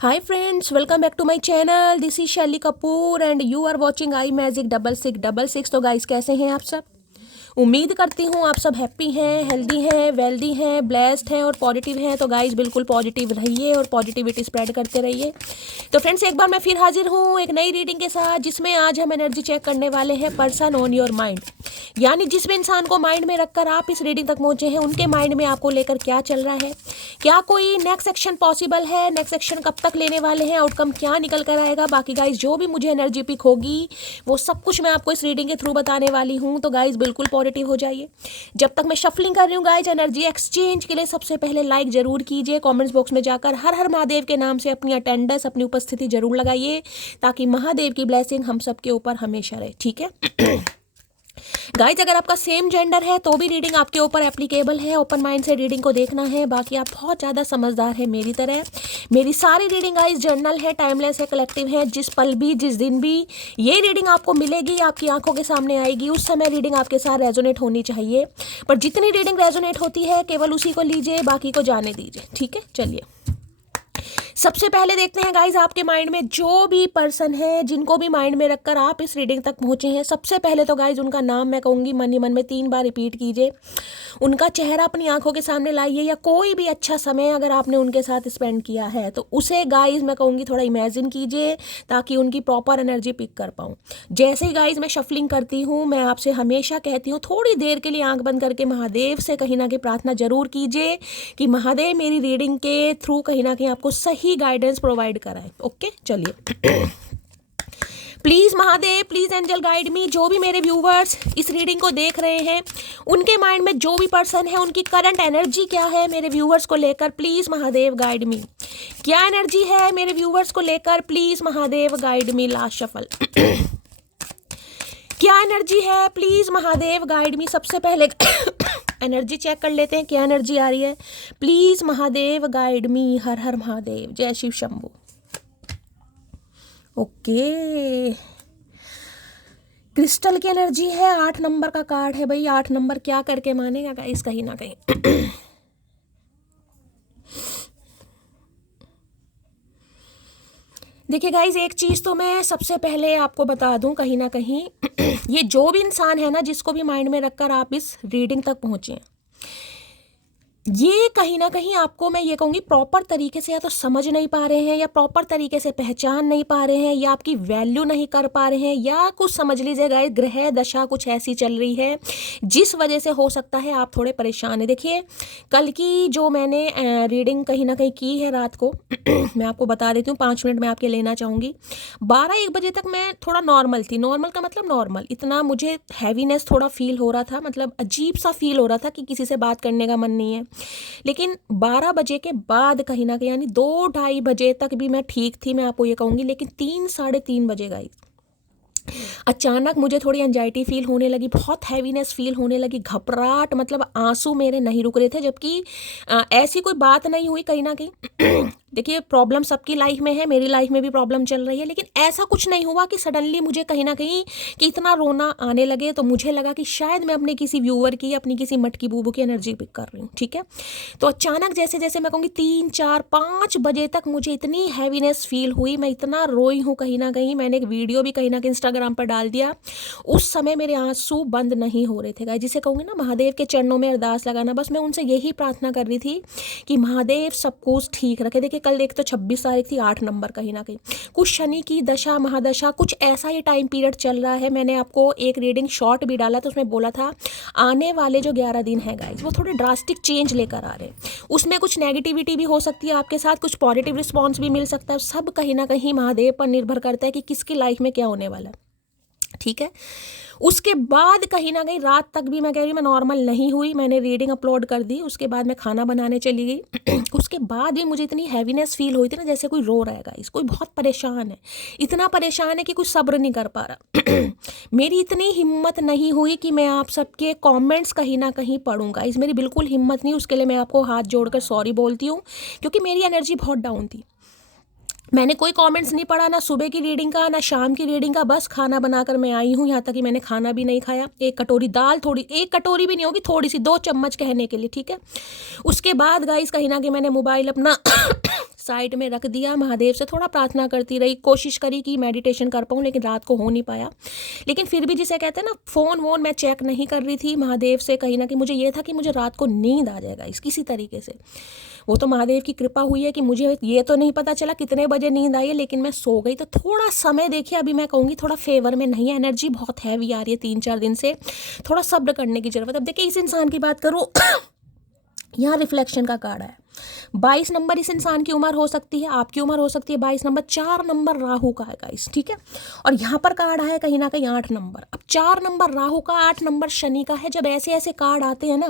Hi friends, welcome back to my channel. This is Shelly Kapoor and you are watching I magic 6666। तो guys कैसे हैं आप सब? उम्मीद करती हूँ आप सब हैप्पी हैं, हेल्दी हैं, वेल्दी हैं, ब्लेस्ड हैं और पॉजिटिव हैं। तो गाइस बिल्कुल पॉजिटिव रहिए और पॉजिटिविटी स्प्रेड करते रहिए। तो फ्रेंड्स एक बार मैं फिर हाजिर हूँ एक नई रीडिंग के साथ, जिसमें आज हम एनर्जी चेक करने वाले हैं पर्सन ऑन योर माइंड। यानी जिस भी इंसान को माइंड में रखकर आप इस रीडिंग तक पहुंचे हैं, उनके माइंड में आपको लेकर क्या चल रहा है, क्या कोई नेक्स्ट एक्शन पॉसिबल है, नेक्स्ट एक्शन कब तक लेने वाले हैं, आउटकम क्या निकल कर आएगा। बाकी गाइज जो भी मुझे एनर्जी पिक होगी वो सब कुछ मैं आपको इस रीडिंग के थ्रू बताने वाली हूँ। तो गाइज बिल्कुल पॉजिटिव हो जाइए। जब तक मैं शफलिंग कर रही हूँ गाइज, एनर्जी एक्सचेंज के लिए सबसे पहले लाइक जरूर कीजिए। कमेंट्स बॉक्स में जाकर हर हर महादेव के नाम से अपनी अटेंडेंस, अपनी उपस्थिति जरूर लगाइए, ताकि महादेव की ब्लेसिंग हम सबके ऊपर हमेशा रहे। ठीक है गाइज, अगर आपका सेम जेंडर है तो भी रीडिंग आपके ऊपर एप्लीकेबल है। ओपन माइंड से रीडिंग को देखना है। बाकी आप बहुत ज़्यादा समझदार है मेरी तरह। मेरी सारी रीडिंग गाइज जर्नल है, टाइमलेस है, कलेक्टिव है। जिस पल भी, जिस दिन भी ये रीडिंग आपको मिलेगी, आपकी आंखों के सामने आएगी, उस समय रीडिंग आपके साथ रेजोनेट होनी चाहिए। पर जितनी रीडिंग रेजोनेट होती है केवल उसी को लीजिए, बाकी को जाने दीजिए। ठीक है, चलिए सबसे पहले देखते हैं गाइज आपके माइंड में जो भी पर्सन है, जिनको भी माइंड में रखकर आप इस रीडिंग तक पहुंचे हैं। सबसे पहले तो गाइज उनका नाम मैं कहूँगी मन ही मन में 3 बार रिपीट कीजिए। उनका चेहरा अपनी आंखों के सामने लाइए, या कोई भी अच्छा समय अगर आपने उनके साथ स्पेंड किया है तो उसे गाइज मैं कहूँगी थोड़ा इमेजिन कीजिए, ताकि उनकी प्रॉपर एनर्जी पिक कर पाऊँ। जैसे ही गाइज मैं शफलिंग करती हूँ, मैं आपसे हमेशा कहती हूँ थोड़ी देर के लिए आंख बंद करके महादेव से कहीं ना कहीं प्रार्थना जरूर कीजिए कि महादेव मेरी रीडिंग के थ्रू कहीं ना कहीं आपको सही गाइडेंस प्रोवाइड कराए। ओके, चलिए please Mahadev, please angel guide me. जो भी मेरे व्यूवर्स इस रीडिंग को देख रहे हैं, उनके माइंड में जो भी पर्सन है, उनकी करंट एनर्जी क्या है मेरे व्यूवर्स को लेकर, प्लीज महादेव गाइड मी। क्या एनर्जी है मेरे व्यूवर्स को लेकर, please Mahadev guide me. Last shuffle क्या एनर्जी है, प्लीज महादेव गाइड मी। सबसे पहले एनर्जी चेक कर लेते हैं क्या एनर्जी आ रही है। Please Mahadev guide me. Har Har Mahadev, जय शिव शंभू। ओके, क्रिस्टल की एनर्जी है। 8 नंबर का कार्ड है भाई। 8 नंबर क्या करके मानेगा गाइस, कहीं ना कहीं देखिए गाइज, एक चीज़ तो मैं सबसे पहले आपको बता दूं, कहीं ना कहीं ये जो भी इंसान है ना, जिसको भी माइंड में रखकर आप इस रीडिंग तक पहुंचे हैं, ये कहीं ना कहीं आपको मैं ये कहूँगी प्रॉपर तरीके से या तो समझ नहीं पा रहे हैं, या प्रॉपर तरीके से पहचान नहीं पा रहे हैं, या आपकी वैल्यू नहीं कर पा रहे हैं, या कुछ समझ लीजिए गाइस ग्रह दशा कुछ ऐसी चल रही है जिस वजह से हो सकता है आप थोड़े परेशान हैं। देखिए कल की जो मैंने रीडिंग कहीं ना कहीं की है रात को मैं आपको बता देती हूँ, 5 मिनट मैं आपके लेना चाहूँगी। 12-1 बजे तक मैं थोड़ा नॉर्मल थी। नॉर्मल का मतलब नॉर्मल, इतना मुझे हैवीनेस थोड़ा फील हो रहा था, मतलब अजीब सा फील हो रहा था कि किसी से बात करने का मन नहीं है। लेकिन 12 बजे के बाद कहीं ना कहीं, यानी 2-2:30 बजे तक भी मैं ठीक थी, मैं आपको ये कहूँगी। लेकिन 3-3:30 बजे गाइस अचानक मुझे थोड़ी एंजाइटी फील होने लगी, बहुत हैवीनेस फील होने लगी, घबराहट, मतलब आंसू मेरे नहीं रुक रहे थे। जबकि ऐसी कोई बात नहीं हुई कहीं ना कहीं देखिए प्रॉब्लम सबकी लाइफ में है, मेरी लाइफ में भी प्रॉब्लम चल रही है, लेकिन ऐसा कुछ नहीं हुआ कि सडनली मुझे कहीं ना कहीं कि इतना रोना आने लगे। तो मुझे लगा कि शायद मैं अपने किसी व्यूअर की, अपनी किसी मटकी बूबू की एनर्जी पिक कर रही हूँ। ठीक है, तो अचानक जैसे जैसे मैं कहूँगी 3-4-5 बजे तक मुझे इतनी हैवीनेस फील हुई, मैं इतना रोई हूँ कहीं ना कहीं। मैंने एक वीडियो भी कहीं ना कहीं इंस्टाग्राम पर डाल दिया। उस समय मेरे आंसू बंद नहीं हो रहे थे गाइस, जिसे कहूँगी ना महादेव के चरणों में अरदास लगाना। बस मैं उनसे यही प्रार्थना कर रही थी कि महादेव सब कुछ ठीक रखे। देखिए कल एक तो 26 तारीख थी, 8 नंबर कहीं ना कहीं कुछ शनि की दशा महादशा कुछ ऐसा ही टाइम पीरियड चल रहा है। मैंने आपको एक रीडिंग शॉर्ट भी डाला, तो उसमें बोला था आने वाले जो 11 दिन है गाइस, वो थोड़े ड्रास्टिक चेंज लेकर आ रहे हैं। उसमें कुछ नेगेटिविटी भी हो सकती है आपके साथ, कुछ पॉजिटिव रिस्पॉन्स भी मिल सकता है। सब कहीं ना कहीं महादेव पर निर्भर करता है कि किसकी लाइफ में क्या होने वाला है। ठीक है, उसके बाद कहीं ना कहीं रात तक भी मैं कह रही हूँ मैं नॉर्मल नहीं हुई। मैंने रीडिंग अपलोड कर दी, उसके बाद मैं खाना बनाने चली गई उसके बाद भी मुझे इतनी हैवीनेस फील हुई थी ना, जैसे कोई रो रहेगा, इस कोई बहुत परेशान है, इतना परेशान है कि कुछ सब्र नहीं कर पा रहा मेरी इतनी हिम्मत नहीं हुई कि मैं आप सबके कमेंट्स कहीं ना कहीं पढ़ूंगा। इस मेरी बिल्कुल हिम्मत नहीं, उसके लिए मैं आपको हाथ जोड़कर सॉरी बोलती हूँ, क्योंकि मेरी एनर्जी बहुत डाउन थी। मैंने कोई कमेंट्स नहीं पढ़ा, ना सुबह की रीडिंग का, ना शाम की रीडिंग का। बस खाना बनाकर मैं आई हूँ, यहाँ तक कि मैंने खाना भी नहीं खाया। एक कटोरी दाल, थोड़ी, एक कटोरी भी नहीं होगी, थोड़ी सी 2 चम्मच कहने के लिए। ठीक है, उसके बाद गाइस कहीं ना कहीं मैंने मोबाइल अपना साइड में रख दिया, महादेव से थोड़ा प्रार्थना करती रही, कोशिश करी कि मेडिटेशन कर पाऊँ, लेकिन रात को हो नहीं पाया। लेकिन फिर भी जिसे कहते हैं ना, फ़ोन वोन मैं चेक नहीं कर रही थी महादेव से, कहीं ना कहीं मुझे ये था कि मुझे रात को नींद आ जाएगा इस किसी तरीके से। वो तो महादेव की कृपा हुई है कि मुझे ये तो नहीं पता चला कितने बजे नींद आई है, लेकिन मैं सो गई। तो थोड़ा समय देखिए, अभी मैं कहूँगी थोड़ा फेवर में नहीं है, एनर्जी बहुत हैवी आ रही है 3-4 दिन से, थोड़ा सब्र करने की ज़रूरत है। अब देखिए इस इंसान की बात करूँ यहाँ रिफ्लेक्शन का कार्ड है। 22 नंबर इस इंसान की उम्र हो सकती है, आपकी उम्र हो सकती है 22 नंबर। 4 नंबर राहु का है गाइस, ठीक है। और यहाँ पर कार्ड है कहीं ना कहीं 8 नंबर। अब 4 नंबर राहु का, 8 नंबर शनि का है। जब ऐसे ऐसे कार्ड आते हैं ना,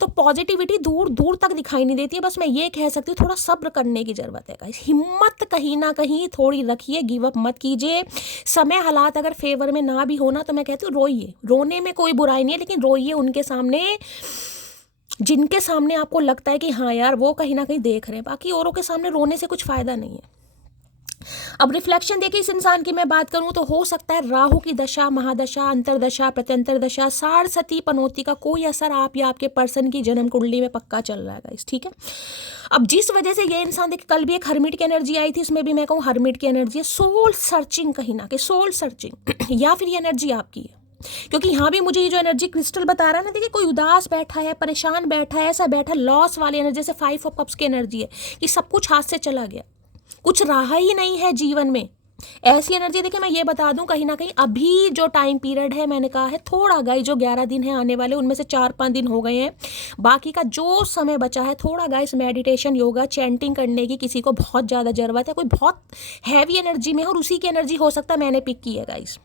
तो पॉजिटिविटी दूर दूर तक दिखाई नहीं देती है। बस मैं ये कह सकती हूँ थोड़ा सब्र करने की ज़रूरत है गाइस। हिम्मत कहीं ना कहीं थोड़ी रखिए, गिव अप मत कीजिए। समय हालात अगर फेवर में ना भी होना तो मैं कहती हूँ रोइए, रोने में कोई बुराई नहीं है, लेकिन रोइए उनके सामने जिनके सामने आपको लगता है कि हाँ यार वो कहीं ना कहीं देख रहे हैं। बाकी औरों के सामने रोने से कुछ फ़ायदा नहीं है। अब रिफ्लेक्शन देखिए इस इंसान की मैं बात करूं तो हो सकता है राहु की दशा, महादशा, अंतरदशा, प्रत्यंतर दशा, साढ़सती, पनौती का कोई असर आप या आपके पर्सन की जन्म कुंडली में पक्का चल रहा है गाइस, ठीक है। अब जिस वजह से ये इंसान देखिए, कल भी एक हर्मिट की एनर्जी आई थी, इसमें भी मैं कहूँ हर्मिट की एनर्जी है। सोल सर्चिंग कहीं ना कहीं, सोल सर्चिंग या फिर ये एनर्जी आपकी है, क्योंकि यहाँ भी मुझे ये जो एनर्जी क्रिस्टल बता रहा है ना, देखिए कोई उदास बैठा है, परेशान बैठा है, ऐसा बैठा, लॉस वाली एनर्जी, जैसे 5 ऑफ कप्स की एनर्जी है कि सब कुछ हाथ से चला गया, कुछ रहा ही नहीं है जीवन में, ऐसी एनर्जी। देखिए मैं ये बता दूं कहीं ना कहीं अभी जो टाइम पीरियड है, मैंने कहा है थोड़ा गाइस, जो 11 दिन है आने वाले, उनमें से 4-5 दिन हो गए हैं, बाकी का जो समय बचा है थोड़ा गाइस मेडिटेशन, योगा, चैंटिंग करने की किसी को बहुत ज़्यादा ज़रूरत है। कोई बहुत हैवी एनर्जी में है और उसी की एनर्जी हो सकता है मैंने पिक की है गाइस।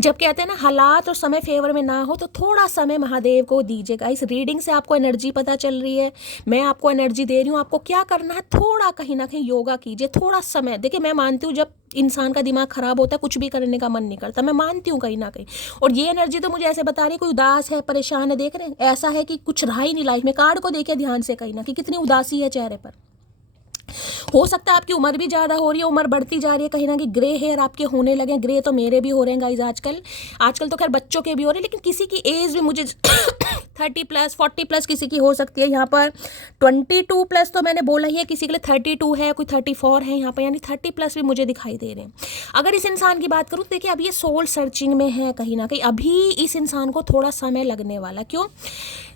जब कहते हैं ना हालात और समय फेवर में ना हो, तो थोड़ा समय महादेव को दीजिएगा। इस रीडिंग से आपको एनर्जी पता चल रही है, मैं आपको एनर्जी दे रही हूँ। आपको क्या करना है, थोड़ा कहीं ना कहीं योगा कीजिए, थोड़ा समय। देखिए मैं मानती हूँ जब इंसान का दिमाग खराब होता है कुछ भी करने का मन नहीं करता, मैं मानती हूँ कहीं ना कहीं। और ये एनर्जी तो मुझे ऐसे बता रही है कोई उदास है, परेशान है, देख रहे हैं ऐसा है कि कुछ रहा ही नहीं लाइफ में। कार्ड को देखिए ध्यान से कहीं ना कहीं, कितनी उदासी है चेहरे पर। हो सकता है आपकी उम्र भी ज़्यादा हो रही है, उम्र बढ़ती जा रही है, कहीं ना कहीं ग्रे हेयर आपके होने लगे। ग्रे तो मेरे भी हो रहे हैं गाइज आजकल तो खैर बच्चों के भी हो रहे हैं, लेकिन किसी की एज भी मुझे 30+, 40+ किसी की हो सकती है। यहाँ पर 22+ तो मैंने बोला ही है, किसी के लिए 32 है, कोई 34 है यहाँ पर, यानी 30+ भी मुझे दिखाई दे रहे हैं। अगर इस इंसान की बात करूँ तो देखिए अब ये सोल सर्चिंग में है कहीं ना कहीं, अभी इस इंसान को थोड़ा समय लगने वाला। क्यों?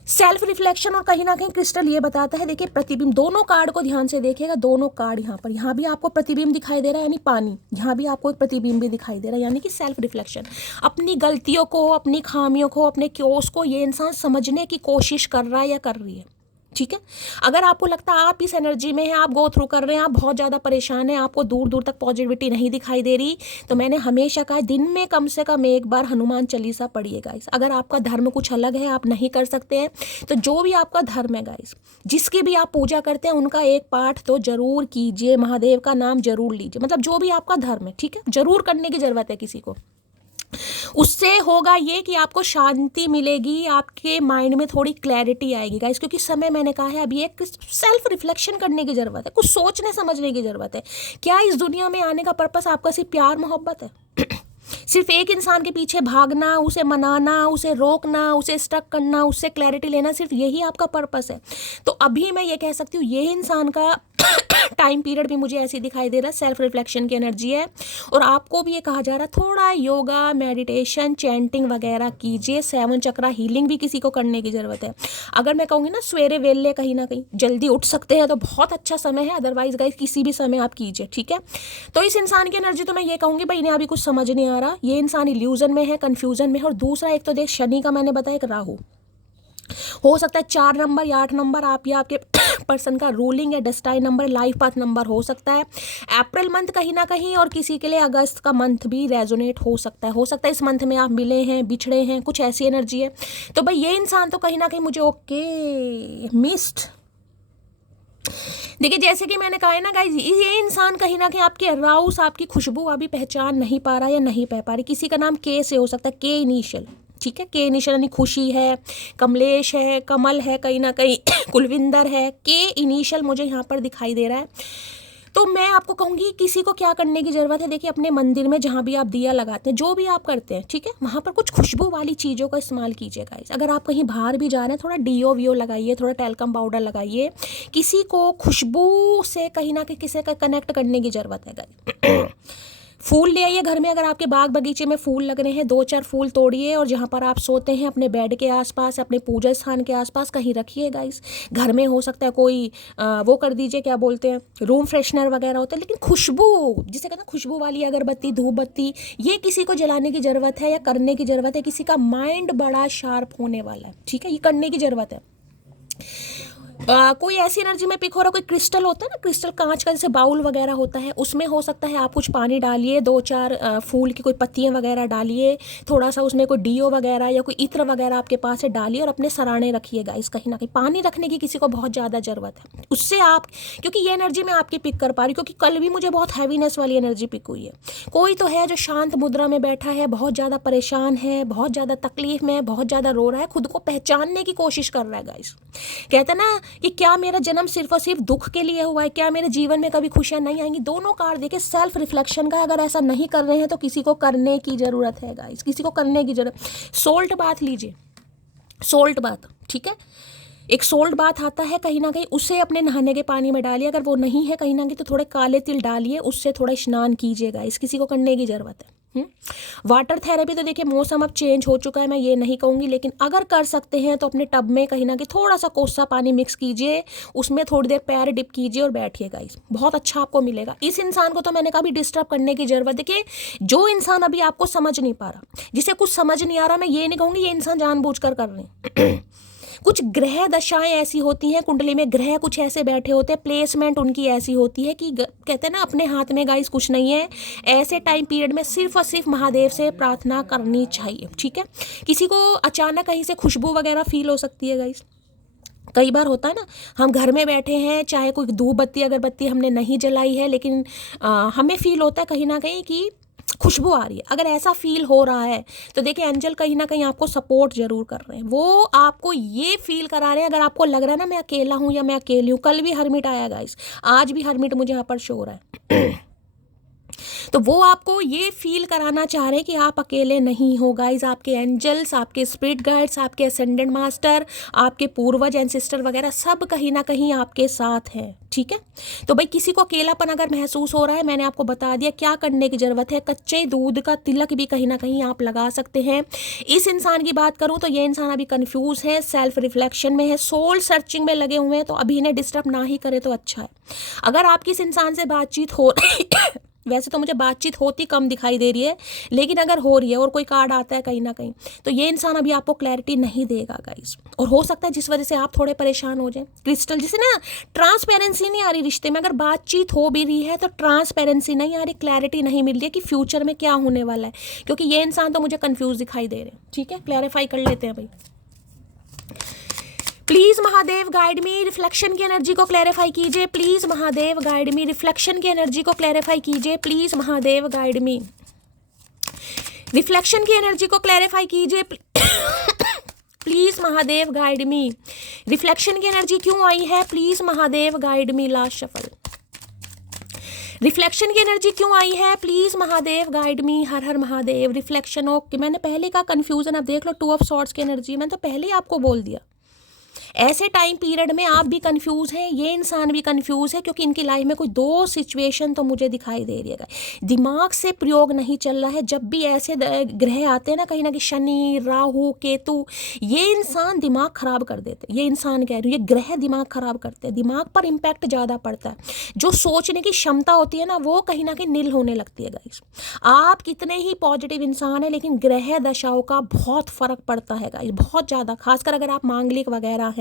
सेल्फ रिफ्लेक्शन, और कहीं ना कहीं क्रिस्टल ये बताता है, देखिए प्रतिबिंब, दोनों कार्ड को ध्यान से देखिएगा, दोनों कार्ड यहाँ भी आपको प्रतिबिंब दिखाई दे रहा है यानी पानी, यहाँ भी आपको एक प्रतिबिंब भी दिखाई दे रहा है यानी कि सेल्फ रिफ्लेक्शन। अपनी गलतियों को, अपनी खामियों को, अपने क्योस को ये इंसान समझने की कोशिश कर रहा है या कर रही है, ठीक है। अगर आपको लगता है आप इस एनर्जी में हैं, आप गो थ्रू कर रहे हैं, आप बहुत ज़्यादा परेशान हैं, आपको दूर दूर तक पॉजिटिविटी नहीं दिखाई दे रही, तो मैंने हमेशा कहा दिन में कम से कम एक बार हनुमान चालीसा पढ़िए गाइस। अगर आपका धर्म कुछ अलग है, आप नहीं कर सकते हैं, तो जो भी आपका धर्म है गाइस, जिसकी भी आप पूजा करते हैं, उनका एक पाठ तो जरूर कीजिए, महादेव का नाम जरूर लीजिए। मतलब जो भी आपका धर्म है, ठीक है, जरूर करने की ज़रूरत है किसी को। उससे होगा ये कि आपको शांति मिलेगी, आपके माइंड में थोड़ी क्लैरिटी आएगी गाइस, क्योंकि समय मैंने कहा है अभी एक सेल्फ रिफ्लेक्शन करने की ज़रूरत है, कुछ सोचने समझने की ज़रूरत है। क्या इस दुनिया में आने का पर्पस आपका सिर्फ प्यार मोहब्बत है? सिर्फ एक इंसान के पीछे भागना, उसे मनाना, उसे रोकना, उसे स्टक करना, उससे क्लैरिटी लेना, सिर्फ यही आपका पर्पस है? तो अभी मैं ये कह सकती हूँ ये इंसान का टाइम पीरियड भी मुझे ऐसे दिखाई दे रहा है, सेल्फ रिफ्लेक्शन की एनर्जी है। और आपको भी ये कहा जा रहा है थोड़ा योगा, मेडिटेशन, चैंटिंग वगैरह कीजिए। 7 चक्रा हीलिंग भी किसी को करने की ज़रूरत है। अगर मैं कहूँगी ना सवेरे वेले कहीं ना कहीं जल्दी उठ सकते हैं तो बहुत अच्छा समय है, अदरवाइज गाइस किसी भी समय आप कीजिए, ठीक है। तो इस इंसान की एनर्जी तो मैं ये कहूँगी भाई इन्हें अभी कुछ समझ नहीं आ रहा, ये इंसान इल्यूजन में है, कन्फ्यूजन में है। और दूसरा एक तो देख शनि का मैंने बताया, एक राहु हो सकता है 4 नंबर या 8 नंबर आप या आपके पर्सन का रूलिंग या destined number, life path number हो सकता है। अप्रैल मंथ कहीं ना कहीं, और किसी के लिए अगस्त का मंथ भी रेजोनेट हो सकता है। हो सकता है इस मंथ में आप मिले हैं, बिछड़े हैं, कुछ ऐसी एनर्जी है। तो भाई ये इंसान तो कहीं ना कहीं मुझे ओके मिस्ड। देखिए जैसे कि मैंने कहा है ना गाइज, ये इंसान कहीं ना कहीं आपके अराउस, आपकी खुशबू अभी पहचान नहीं पा रहा या नहीं पा रही। किसी का नाम के से हो सकता है, के इनिशियल, ठीक है, के इनिशियल यानी खुशी है, कमलेश है, कमल है, कहीं ना कहीं कुलविंदर है, के इनिशियल मुझे यहाँ पर दिखाई दे रहा है। तो मैं आपको कहूँगी किसी को क्या करने की ज़रूरत है, देखिए अपने मंदिर में जहाँ भी आप दिया लगाते हैं, जो भी आप करते हैं, ठीक है, वहाँ पर कुछ खुशबू वाली चीज़ों का इस्तेमाल कीजिए गाइस। अगर आप कहीं बाहर भी जा रहे हैं, थोड़ा डीओ वीओ लगाइए, थोड़ा टैल्कम पाउडर लगाइए। किसी को खुशबू से कहीं ना कहीं किसी का कनेक्ट करने की ज़रूरत है गाइस। फूल ले आइए घर में, अगर आपके बाग बगीचे में फूल लग रहे हैं, 2-4 फूल तोड़िए और जहाँ पर आप सोते हैं अपने बेड के आसपास, अपने पूजा स्थान के आसपास कहीं रखिए गाइस। घर में हो सकता है कोई वो कर दीजिए, क्या बोलते हैं, रूम फ्रेशनर वगैरह होता है, लेकिन खुशबू जिसे कहते हैं खुशबू वाली अगरबत्ती, धूप बत्ती, ये किसी को जलाने की ज़रूरत है या करने की ज़रूरत है। किसी का माइंड बड़ा शार्प होने वाला है, ठीक है, ये करने की ज़रूरत है। कोई ऐसी एनर्जी में पिक हो रहा, कोई क्रिस्टल होता है ना, क्रिस्टल कांच का जैसे बाउल वगैरह होता है, उसमें हो सकता है आप कुछ पानी डालिए, 2-4 फूल की कोई पत्तियां वगैरह डालिए, थोड़ा सा उसमें कोई डीओ वगैरह या कोई इत्र वगैरह आपके पास है डालिए और अपने सराहने रखिएगा। इस कहीं ना कहीं पानी रखने की किसी को बहुत ज़्यादा ज़रूरत है, उससे आप, क्योंकि ये एनर्जी मैं आपकी पिक कर पा रही हूँ, क्योंकि कल भी मुझे बहुत हैवीनेस वाली एनर्जी पिक हुई है। कोई तो है जो शांत मुद्रा में बैठा है, बहुत ज़्यादा परेशान है, बहुत ज़्यादा तकलीफ में, बहुत ज़्यादा रो रहा है, खुद को पहचानने की कोशिश कर रहा है गाइस। कहते हैं ना कि क्या मेरा जन्म सिर्फ और सिर्फ दुख के लिए हुआ है, क्या मेरे जीवन में कभी खुशियां नहीं आएंगी। दोनों कार्ड देखिए सेल्फ रिफ्लेक्शन का, अगर ऐसा नहीं कर रहे हैं तो किसी को करने की ज़रूरत है गाइस, किसी को करने की ज़रूरत। सोल्ट बाथ लीजिए, सोल्ट बाथ, ठीक है, एक सोल्ट बाथ आता है कहीं ना कहीं, उसे अपने नहाने के पानी में डालिए। अगर वो नहीं है कहीं ना कहीं तो थोड़े काले तिल डालिए, उससे थोड़ा स्नान कीजिएगा। इस किसी को करने की ज़रूरत है। वाटर थेरेपी तो देखिए मौसम अब चेंज हो चुका है, मैं ये नहीं कहूँगी, लेकिन अगर कर सकते हैं तो अपने टब में कहीं ना कहीं थोड़ा सा कोसा पानी मिक्स कीजिए, उसमें थोड़ी देर पैर डिप कीजिए और बैठिएगा। इस बहुत अच्छा आपको मिलेगा। इस इंसान को तो मैंने कहा भी डिस्टर्ब करने की ज़रूरत। देखिए जो इंसान अभी आपको समझ नहीं पा रहा, जिसे कुछ समझ नहीं आ रहा, मैं ये नहीं कहूँगी ये इंसान जानबूझकर कर रहे हैं। कुछ ग्रह दशाएं ऐसी होती हैं, कुंडली में ग्रह कुछ ऐसे बैठे होते हैं, प्लेसमेंट उनकी ऐसी होती है कि कहते हैं ना अपने हाथ में गाइस कुछ नहीं है। ऐसे टाइम पीरियड में सिर्फ और सिर्फ महादेव से प्रार्थना करनी चाहिए, ठीक है। किसी को अचानक कहीं से खुशबू वगैरह फील हो सकती है गाइस। कई बार होता है ना, हम घर में बैठे हैं, चाहे कोई धूप बत्ती अगरबत्ती हमने नहीं जलाई है, लेकिन हमें फील होता है कहीं ना कहीं कि खुशबू आ रही है। अगर ऐसा फील हो रहा है तो देखिए एंजल कहीं ना कहीं आपको सपोर्ट जरूर कर रहे हैं। वो आपको ये फील करा रहे हैं, अगर आपको लग रहा है ना मैं अकेला हूँ या मैं अकेली हूँ, कल भी हरमिट आया गाइस, आज भी हरमिट मुझे यहाँ पर शो हो रहा है। तो वो आपको ये फील कराना चाह रहे हैं कि आप अकेले नहीं हो गाइज। आपके एंजल्स, आपके स्पिरिट गाइड्स, आपके असेंडेंट मास्टर, आपके पूर्वज एंसेस्टर वगैरह सब कहीं ना कहीं आपके साथ हैं, ठीक है। तो भाई किसी को अकेलापन अगर महसूस हो रहा है, मैंने आपको बता दिया क्या करने की ज़रूरत है। कच्चे दूध का तिलक भी कहीं ना कहीं आप लगा सकते हैं। इस इंसान की बात करूँ तो ये इंसान अभी कन्फ्यूज़ है, सेल्फ रिफ्लेक्शन में है, सोल सर्चिंग में लगे हुए हैं, तो अभी इन्हें डिस्टर्ब ना ही करे तो अच्छा है। अगर आपकी इस इंसान से बातचीत हो वैसे तो मुझे बातचीत होती कम दिखाई दे रही है, लेकिन अगर हो रही है और कोई कार्ड आता है कहीं ना कहीं, तो ये इंसान अभी आपको क्लैरिटी नहीं देगा गाइस। और हो सकता है जिस वजह से आप थोड़े परेशान हो जाएं। क्रिस्टल जिसे ना ट्रांसपेरेंसी नहीं आ रही रिश्ते में, अगर बातचीत हो भी रही है तो ट्रांसपेरेंसी नहीं आ रही, क्लैरिटी नहीं मिल रही है कि फ्यूचर में क्या होने वाला है, क्योंकि ये इंसान तो मुझे कन्फ्यूज दिखाई दे रहे हैं, ठीक है। क्लैरिफाई कर लेते हैं भाई। Please Mahadev guide me, reflection की एनर्जी को क्लैरिफाई कीजिए। Please Mahadev guide me, reflection की एनर्जी को क्लैरिफाई कीजिए। Please Mahadev guide me, reflection की एनर्जी को क्लैरिफाई कीजिए। Please Mahadev guide me, reflection की एनर्जी क्यों आई है? Please Mahadev guide me. Last shuffle, reflection की एनर्जी क्यों आई है? Please Mahadev guide me. Har Har Mahadev. Reflection, okay, मैंने पहले का कंफ्यूजन, अब देख लो 2 ऑफ सॉर्ड्स की एनर्जी, मैंने तो पहले ही आपको बोल दिया। ऐसे टाइम पीरियड में आप भी कंफ्यूज हैं, ये इंसान भी कंफ्यूज है, क्योंकि इनकी लाइफ में कोई 2 सिचुएशन तो मुझे दिखाई दे रही है। दिमाग से प्रयोग नहीं चल रहा है। जब भी ऐसे ग्रह आते हैं ना कहीं शनि, राहु, केतु, ये इंसान दिमाग खराब कर देते हैं। ये इंसान कह रही हूँ, ये ग्रह दिमाग खराब करते हैं, दिमाग पर इम्पैक्ट ज़्यादा पड़ता है। जो सोचने की क्षमता होती है ना वो कहीं ना कहीं नील होने लगती है गाइस। आप कितने ही पॉजिटिव इंसान है, लेकिन ग्रह दशाओं का बहुत फर्क पड़ता है गाइस, बहुत ज़्यादा। खासकर अगर आप मांगलिक वगैरह है,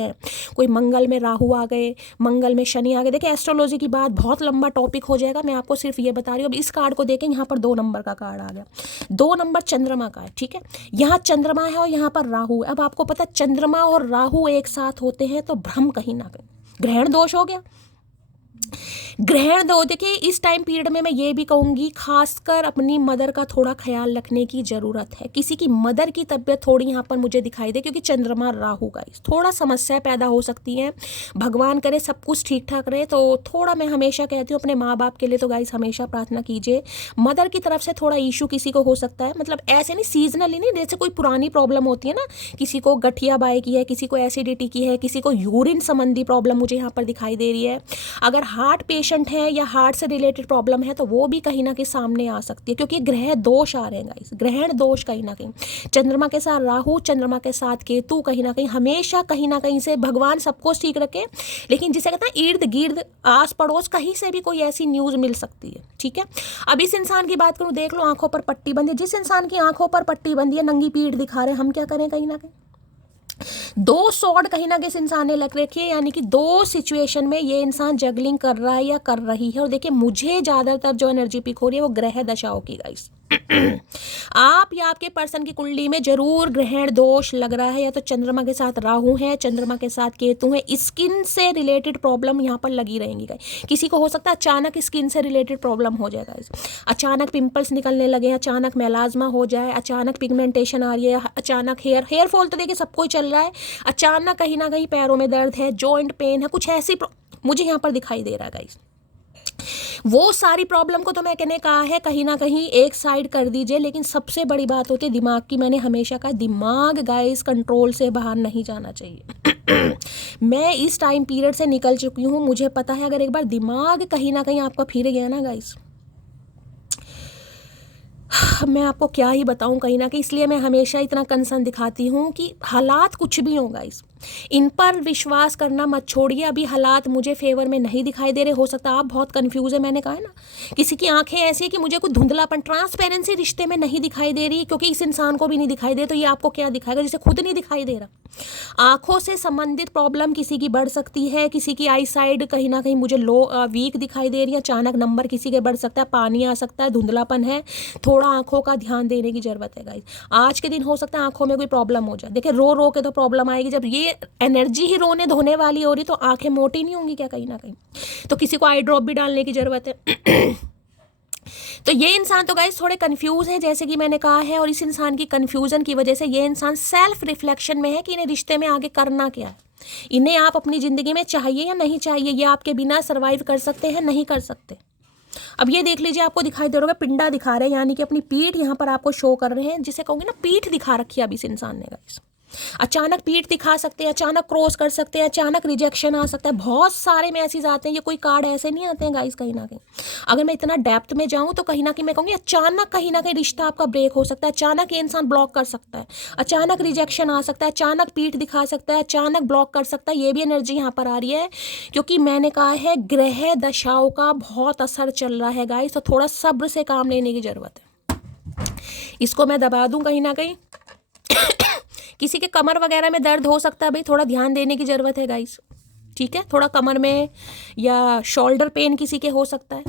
कोई मंगल में राहु आ गए, मंगल में शनि आ गए। देखिए एस्ट्रोलॉजी की बात बहुत लंबा टॉपिक हो जाएगा, मैं आपको सिर्फ ये बता रही हूँ। अब इस कार्ड को देखें, यहाँ पर 2 नंबर का कार्ड आ गया, 2 नंबर चंद्रमा का है, ठीक है। यहाँ चंद्रमा है और यहाँ पर राहु है। अब आपको पता है चंद्रमा और राहु एक साथ होते हैं तो भ्रम कहीं ना कहीं, ग्रहण दोष हो गया। ग्रहण दो, देखिए इस टाइम पीरियड में मैं ये भी कहूँगी खासकर अपनी मदर का थोड़ा ख्याल रखने की ज़रूरत है। किसी की मदर की तबीयत थोड़ी यहाँ पर मुझे दिखाई दे, क्योंकि चंद्रमा राहु गाइस थोड़ा समस्या पैदा हो सकती है। भगवान करे सब कुछ ठीक ठाक रहे, तो थोड़ा मैं हमेशा कहती हूँ अपने माँ बाप के लिए तो गाइस हमेशा प्रार्थना कीजिए। मदर की तरफ से थोड़ा इशू किसी को हो सकता है, मतलब ऐसे नहीं सीजनली नहीं, जैसे कोई पुरानी प्रॉब्लम होती है ना, किसी को गठिया बाई की है, किसी को एसिडिटी की है, किसी को यूरिन संबंधी प्रॉब्लम मुझे यहाँ पर दिखाई दे रही है। अगर हार्ट पेशेंट है या हार्ट से रिलेटेड प्रॉब्लम है तो वो भी कहीं ना कहीं सामने आ सकती है, क्योंकि ग्रह दोष आ रहे हैं गाइस, ग्रहण दोष कहीं ना कहीं चंद्रमा के साथ राहु, चंद्रमा के साथ केतु, कहीं ना कहीं से भगवान सबको ठीक रखे। लेकिन जिसे कहते हैं इर्द गिर्द आस पड़ोस कहीं से भी कोई ऐसी न्यूज़ मिल सकती है, ठीक है। अब इस इंसान की बात करूँ, देख लो आंखों पर पट्टी बंदी है, जिस इंसान की आंखों पर पट्टी बंदी है, नंगी पीठ दिखा रहे हैं, हम क्या करें, कहीं ना कहीं दो सॉर्ड कहीं ना कहीं इस इंसान ने लग रखी है, यानी कि दो सिचुएशन में ये इंसान जगलिंग कर रहा है या कर रही है। और देखिए मुझे ज़्यादातर जो एनर्जी पिक हो रही है वो ग्रह दशाओं की गाइस। आप या आपके पर्सन की कुंडली में जरूर ग्रहण दोष लग रहा है, या तो चंद्रमा के साथ राहु है, चंद्रमा के साथ केतु है, स्किन से रिलेटेड प्रॉब्लम यहाँ पर लगी रहेंगी गाइस। किसी को हो सकता है अचानक स्किन से रिलेटेड प्रॉब्लम हो जाएगा, अचानक पिंपल्स निकलने लगे, अचानक मेलाज्मा हो जाए, अचानक पिगमेंटेशन आ रही है, अचानक हेयर फॉल तो देखिए सबको ही चल रहा है, अचानक कहीं ना कहीं पैरों में दर्द है, जॉइंट पेन है, कुछ ऐसी मुझे यहाँ पर दिखाई दे रहा है गाइस। वो सारी प्रॉब्लम को तो मैं कहने कहा है कहीं ना कहीं एक साइड कर दीजिए, लेकिन सबसे बड़ी बात होती है दिमाग की। मैंने हमेशा कहा दिमाग गाइस कंट्रोल से बाहर नहीं जाना चाहिए। मैं इस टाइम पीरियड से निकल चुकी हूँ, मुझे पता है अगर एक बार दिमाग कहीं ना कहीं आपका फिर गया ना गाइस, मैं आपको क्या ही बताऊं कहीं ना कहीं। इसलिए मैं हमेशा इतना कंसर्न दिखाती हूँ कि हालात कुछ भी होगा इन पर विश्वास करना मत छोड़िए। अभी हालात मुझे फेवर में नहीं दिखाई दे रहे, हो सकता है आप बहुत कंफ्यूज है। मैंने कहा है ना, किसी की आंखें ऐसी है कि मुझे कुछ धुंधलापन, ट्रांसपेरेंसी रिश्ते में नहीं दिखाई दे रही, क्योंकि इस इंसान को भी नहीं दिखाई दे, तो ये आपको क्या दिखाएगा जिसे खुद नहीं दिखाई दे रहा। आंखों से संबंधित प्रॉब्लम किसी की बढ़ सकती है, किसी की आई साइड कहीं ना कहीं मुझे वीक दिखाई दे रही है, अचानक नंबर किसी के बढ़ सकता है, पानी आ सकता है, धुंधलापन है, थोड़ा आंखों का ध्यान देने की जरूरत है गाइस। आज के दिन हो सकता है आंखों में कोई प्रॉब्लम हो जाए। देखिए रो रो के तो प्रॉब्लम आएगी, जब ये एनर्जी ही रोने धोने वाली हो रही तो आंखें मोटी नहीं होंगी क्या कहीं ना कहीं, तो किसी को आई ड्रॉप भी डालने की जरूरत है। तो ये इंसान तो गाइस थोड़े कंफ्यूज है जैसे कि मैंने कहा है, और इस इंसान की कंफ्यूजन की वजह से ये इंसान सेल्फ रिफ्लेक्शन में है कि इन्हें रिश्ते में आगे करना क्या है, इन्हें आप अपनी जिंदगी में चाहिए या नहीं चाहिए, ये आपके बिना सर्वाइव कर सकते हैं नहीं कर सकते। अब ये देख लीजिए, आपको दिखाई दे रहा होगा पिंडा दिखा रहे हैं, यानी कि अपनी पीठ यहाँ पर आपको शो कर रहे हैं, जिसे कहूँगी ना पीठ दिखा रखी है अब इस इंसान ने गाइस। अचानक पीठ दिखा सकते हैं, अचानक क्रॉस कर सकते हैं, अचानक रिजेक्शन आ सकता है, बहुत सारे मैसेज आते हैं। ये कोई कार्ड ऐसे नहीं आते हैं गाइस कहीं ना कहीं। अगर मैं इतना डेप्थ में जाऊं तो कहीं ना कहीं मैं कहूँगी अचानक कहीं ना कहीं रिश्ता आपका ब्रेक हो सकता है, अचानक ये इंसान ब्लॉक कर सकता है, अचानक रिजेक्शन आ सकता है, अचानक पीठ दिखा सकता है, अचानक ब्लॉक कर सकता है। ये भी एनर्जी यहाँ पर आ रही है, क्योंकि मैंने कहा है ग्रह दशाओं का बहुत असर चल रहा है गाइस, तो थोड़ा सब्र से काम लेने की जरूरत है। इसको मैं दबा दूं कहीं ना कहीं। किसी के कमर वगैरह में दर्द हो सकता है, भाई थोड़ा ध्यान देने की ज़रूरत है गाइस, ठीक है। थोड़ा कमर में या शोल्डर पेन किसी के हो सकता है,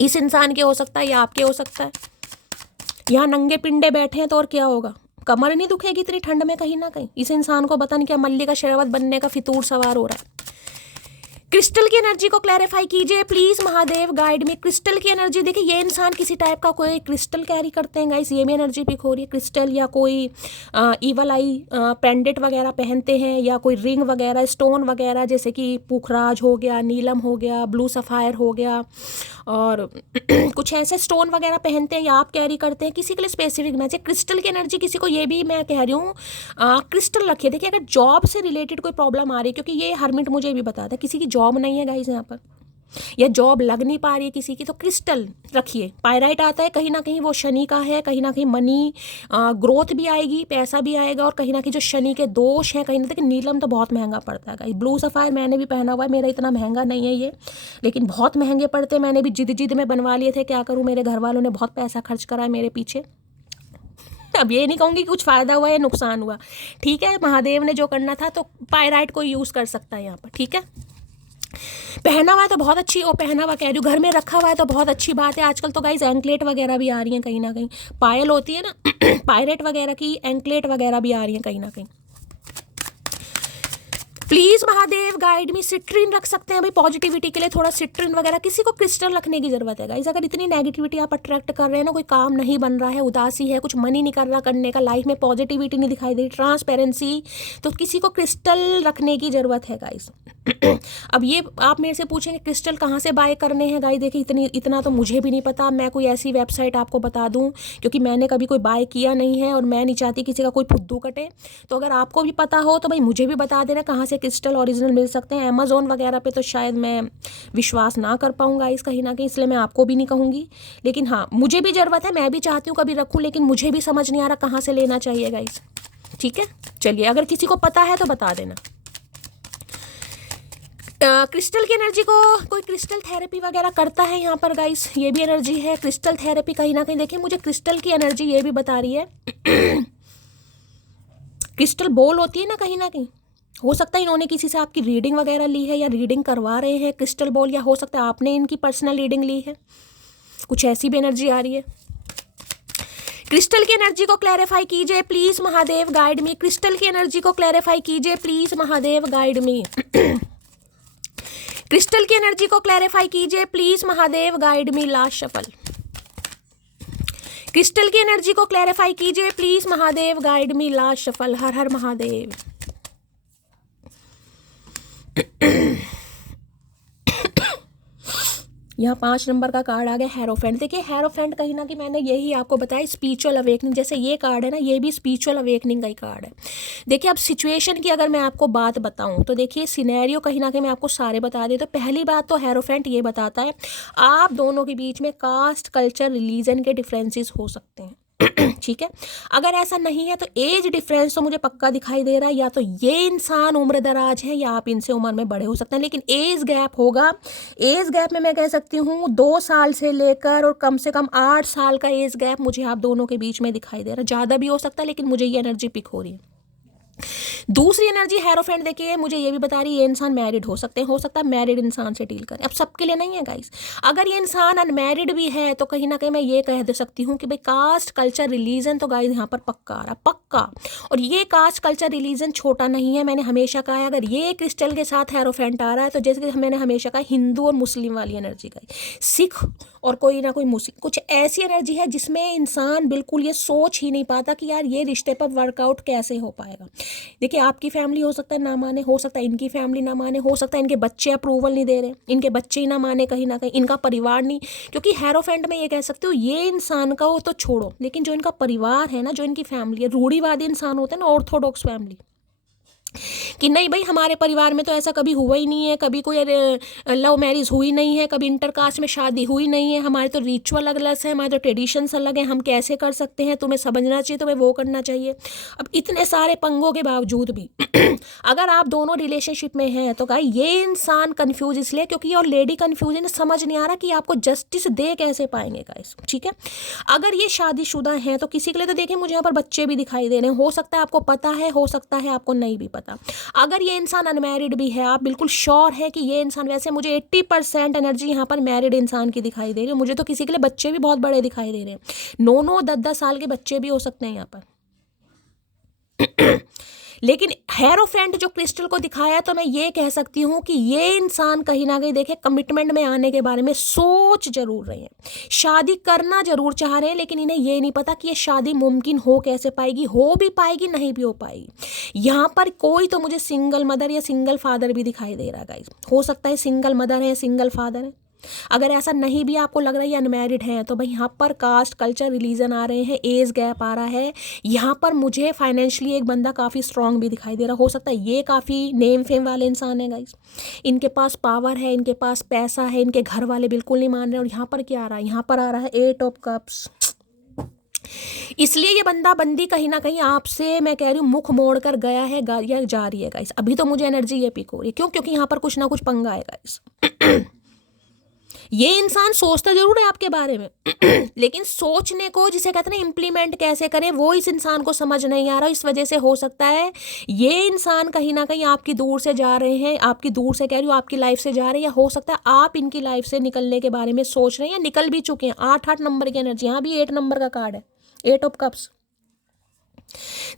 इस इंसान के हो सकता है या आपके हो सकता है। यहाँ नंगे पिंडे बैठे हैं तो और क्या होगा, कमर नहीं दुखेगी इतनी ठंड में कहीं ना कहीं। इस इंसान को पता नहीं क्या मल्ली का शरबत बनने का फितूर सवार हो रहा है। क्रिस्टल की एनर्जी को क्लैरिफाई कीजिए प्लीज महादेव, गाइड में क्रिस्टल की एनर्जी। देखिए ये इंसान किसी टाइप का कोई क्रिस्टल कैरी करते हैं गाइस, ये भी एनर्जी पिक हो रही है। क्रिस्टल या कोई ईवल आई पेंडेंट वगैरह पहनते हैं, या कोई रिंग वगैरह, स्टोन वगैरह, जैसे कि पुखराज हो गया, नीलम हो गया, ब्लू सफायर हो गया, और कुछ ऐसे स्टोन वगैरह पहनते हैं या आप कैरी करते हैं। किसी के लिए स्पेसिफिक मैच है क्रिस्टल की एनर्जी। किसी को ये भी मैं कह रही हूँ क्रिस्टल रखिए। देखिए अगर जॉब से रिलेटेड कोई प्रॉब्लम आ रही है, क्योंकि ये हरमिट मुझे भी बताता है किसी की जॉब नहीं है गाइस यहाँ पर, या जॉब लग नहीं पा रही है किसी की, तो क्रिस्टल रखिए। पायराइट आता है कहीं ना कहीं वो शनि का है, कहीं ना कहीं मनी ग्रोथ भी आएगी, पैसा भी आएगा, और कहीं ना कहीं जो शनि के दोष हैं कहीं ना कहीं। नीलम तो बहुत महंगा पड़ता है गाइस, ब्लू सफायर मैंने भी पहना हुआ है, मेरा इतना महंगा नहीं है ये, लेकिन बहुत महंगे पड़ते हैं। मैंने भी जिद में बनवा लिए थे, क्या करूँ, मेरे घर वालों ने बहुत पैसा खर्च करा है मेरे पीछे। अब ये नहीं कहूँगी कुछ फ़ायदा हुआ या नुकसान हुआ, ठीक है। महादेव ने जो करना था, तो पायराइट को यूज़ कर सकता है यहाँ पर, ठीक है। पहना हुआ है तो बहुत अच्छी, और पहना हुआ कह रही हूँ, घर में रखा हुआ है तो बहुत अच्छी बात है। आजकल तो गाइस एंकलेट वगैरह भी आ रही हैं कहीं ना कहीं, पायल होती है ना पायरेट वगैरह की, एंकलेट वगैरह भी आ रही हैं कहीं ना कहीं। Please Mahadev guide me. Citrine रख सकते हैं भाई पॉजिटिविटी के लिए, थोड़ा सिट्रिन वगैरह। किसी को क्रिस्टल रखने की जरूरत है गाइस। अगर इतनी नेगेटिविटी आप अट्रैक्ट कर रहे हैं ना, कोई काम नहीं बन रहा है, उदासी है, कुछ मन ही नहीं कर रहा करने का, लाइफ में पॉजिटिविटी नहीं दिखाई दे रही, ट्रांसपेरेंसी, तो किसी को क्रिस्टल रखने की जरूरत है गाइस। अब ये आप मेरे से पूछेंगे क्रिस्टल कहाँ से बाय करने हैं गाइस। देखिए इतना तो मुझे भी नहीं पता। मैं कोई ऐसी वेबसाइट आपको बता दूं, क्योंकि मैंने कभी कोई बाय किया नहीं है और मैं नहीं चाहती किसी का कोई फुद्दू कटे। तो अगर आपको भी पता हो तो भाई मुझे भी बता देना कहाँ से क्रिस्टल ओरिजिनल मिल सकते हैं। अमेजोन वगैरह पे तो शायद मैं विश्वास ना कर पाऊँगा इस कहीं ना कहीं, इसलिए मैं आपको भी नहीं कहूँगी। लेकिन हाँ, मुझे भी ज़रूरत है, मैं भी चाहती हूँ कभी रखूँ, लेकिन मुझे भी समझ नहीं आ रहा कहाँ से लेना चाहिए गाइस। ठीक है, चलिए अगर किसी को पता है तो बता देना। क्रिस्टल की एनर्जी को कोई क्रिस्टल थेरेपी वगैरह करता है यहाँ पर गाइस, ये भी एनर्जी है क्रिस्टल थेरेपी कहीं ना कहीं। देखिए मुझे क्रिस्टल की एनर्जी ये भी बता रही है क्रिस्टल बॉल होती है ना कहीं ना कहीं, हो सकता है इन्होंने किसी से आपकी रीडिंग वगैरह ली है या रीडिंग करवा रहे हैं क्रिस्टल बॉल, या हो सकता है आपने इनकी पर्सनल रीडिंग ली है, कुछ ऐसी भी एनर्जी आ रही है। क्रिस्टल की एनर्जी को क्लैरिफाई कीजिए please Mahadev guide me. Crystal की एनर्जी को क्लैरिफाई कीजिए please Mahadev guide me. Crystal की एनर्जी को क्लैरिफाई कीजिए please Mahadev guide me. Last shuffle. Crystal की एनर्जी को क्लैरिफाई कीजिए please Mahadev guide me. Last shuffle. Har Har Mahadev. यहाँ 5 नंबर का कार्ड आ गया हेरोफेंट। देखिए हेरोफेंट कहीं ना कहीं मैंने यही आपको बताया स्पिरिचुअल अवेकनिंग, जैसे ये कार्ड है ना, ये भी स्पिरिचुअल अवेकनिंग का ही कार्ड है। देखिए अब सिचुएशन की अगर मैं आपको बात बताऊं तो देखिए सिनेरियो कहीं ना कहीं मैं आपको सारे बता देती हूँ। तो पहली बात तो हेरोफेंट ये बताता है आप दोनों के बीच में कास्ट, कल्चर, रिलीजन के डिफरेंसेस हो सकते हैं। ठीक है, अगर ऐसा नहीं है तो एज डिफरेंस तो मुझे पक्का दिखाई दे रहा है, या तो ये इंसान उम्र दराज है या आप इनसे उम्र में बड़े हो सकते हैं, लेकिन एज गैप होगा। एज गैप में मैं कह सकती हूँ 2 साल से लेकर और कम से कम 8 साल का एज गैप मुझे आप दोनों के बीच में दिखाई दे रहा है। ज़्यादा भी हो सकता है लेकिन मुझे ये एनर्जी पिक हो रही है। दूसरी एनर्जी हेरोफेंट देखिए मुझे ये भी बता रही है ये इंसान मैरिड हो सकते हैं, हो सकता है मैरिड इंसान से डील करें। अब सबके लिए नहीं है गाइस। अगर ये इंसान अनमैरिड भी है तो कहीं ना कहीं मैं ये कह दे सकती हूँ कि भाई कास्ट, कल्चर, रिलीजन तो गाइस यहाँ पर पक्का आ रहा, पक्का। और ये कास्ट, कल्चर, रिलीजन छोटा नहीं है। मैंने हमेशा कहा है अगर ये क्रिस्टल के साथ हेरोफेंट आ रहा है तो जैसे कि मैंने हमेशा कहा हिंदू और मुस्लिम वाली एनर्जी का, सिख और कोई ना कोई मुस्लिम, कुछ ऐसी एनर्जी है जिसमें इंसान बिल्कुल ये सोच ही नहीं पाता कि यार ये रिश्ते पर वर्कआउट कैसे हो पाएगा। देखिए आपकी फैमिली हो सकता है ना माने, हो सकता है इनकी फैमिली ना माने, हो सकता है इनके बच्चे अप्रूवल नहीं दे रहे, इनके बच्चे ही ना माने, कहीं ना कहीं इनका परिवार नहीं। क्योंकि हेरोफेंट में ये कह सकते हो ये इंसान का हो तो छोड़ो, लेकिन जो इनका परिवार है ना, जो इनकी फैमिली है, रूढ़िवादी इंसान होते हैं ना, ऑर्थोडॉक्स फैमिली, कि नहीं भाई हमारे परिवार में तो ऐसा कभी हुआ ही नहीं है, कभी कोई लव मैरिज हुई नहीं है, कभी इंटरकास्ट में शादी हुई नहीं है, हमारे तो रिचुअल अलग है, हमारे तो ट्रेडिशंस अलग हैं, हम कैसे कर सकते हैं, तुम्हें समझना चाहिए, तुम्हें वो करना चाहिए। अब इतने सारे पंगों के बावजूद भी अगर आप दोनों रिलेशनशिप में हैं तो गाइस ये इंसान कंफ्यूज इसलिए क्योंकि और लेडी कंफ्यूज है, समझ नहीं आ रहा कि आपको जस्टिस दे कैसे पाएंगे गाइस। ठीक है, अगर ये शादीशुदा हैं तो किसी के लिए तो देखिए मुझे यहाँ पर बच्चे भी दिखाई दे रहे हैं, हो सकता है आपको पता है, हो सकता है आपको नहीं भी पता। अगर ये इंसान अनमैरिड भी है, आप बिल्कुल श्योर है कि ये इंसान, वैसे मुझे 80% एनर्जी यहाँ पर मैरिड इंसान की दिखाई दे रही है, मुझे तो किसी के लिए बच्चे भी बहुत बड़े दिखाई दे रहे हैं, 9-9, 10-10 साल के बच्चे भी हो सकते हैं यहाँ पर। लेकिन हेरोफेंट जो क्रिस्टल को दिखाया तो मैं ये कह सकती हूँ कि ये इंसान कहीं ना कहीं देखे कमिटमेंट में आने के बारे में सोच जरूर रहे हैं, शादी करना जरूर चाह रहे हैं, लेकिन इन्हें ये नहीं पता कि ये शादी मुमकिन हो कैसे पाएगी, हो भी पाएगी नहीं भी हो पाएगी। यहाँ पर कोई तो मुझे सिंगल मदर या सिंगल फादर भी दिखाई दे रहा है गाइस, हो सकता है सिंगल मदर है, सिंगल फादर है। अगर ऐसा नहीं भी आपको लग रहा है ये अनमैरिड है तो भाई यहाँ पर कास्ट, कल्चर, रिलीजन आ रहे हैं, एज गैप आ रहा है। यहाँ पर मुझे फाइनेंशियली एक बंदा काफ़ी स्ट्रांग भी दिखाई दे रहा, हो सकता है ये काफ़ी नेम फेम वाले इंसान है गाइस, इनके पास पावर है, इनके पास पैसा है, इनके घर वाले बिल्कुल नहीं मान रहे। और यहाँ पर क्या आ रहा है, यहाँ पर आ रहा है 8 ऑफ कप्स। इसलिए ये बंदा बंदी कहीं ना कहीं आपसे मैं कह रही हूँ मुख मोड़ कर गया है या जा रही है गाइस। अभी तो मुझे एनर्जी ये पिक हो रही है, क्यों? क्योंकि यहाँ पर कुछ ना कुछ पंगा है गाइस। ये इंसान सोचता जरूर है आपके बारे में लेकिन सोचने को, जिसे कहते हैं ना, इम्प्लीमेंट कैसे करें, वो इस इंसान को समझ नहीं आ रहा। इस वजह से हो सकता है ये इंसान कहीं ना कहीं आपकी दूर से जा रहे हैं, आपकी दूर से कह रही हूँ, आपकी लाइफ से जा रहे हैं, या हो सकता है आप इनकी लाइफ से निकलने के बारे में सोच रहे हैं या निकल भी चुके हैं। 8-8 नंबर की एनर्जी, यहाँ भी 8 नंबर का कार्ड है, 8 ऑफ कप्स।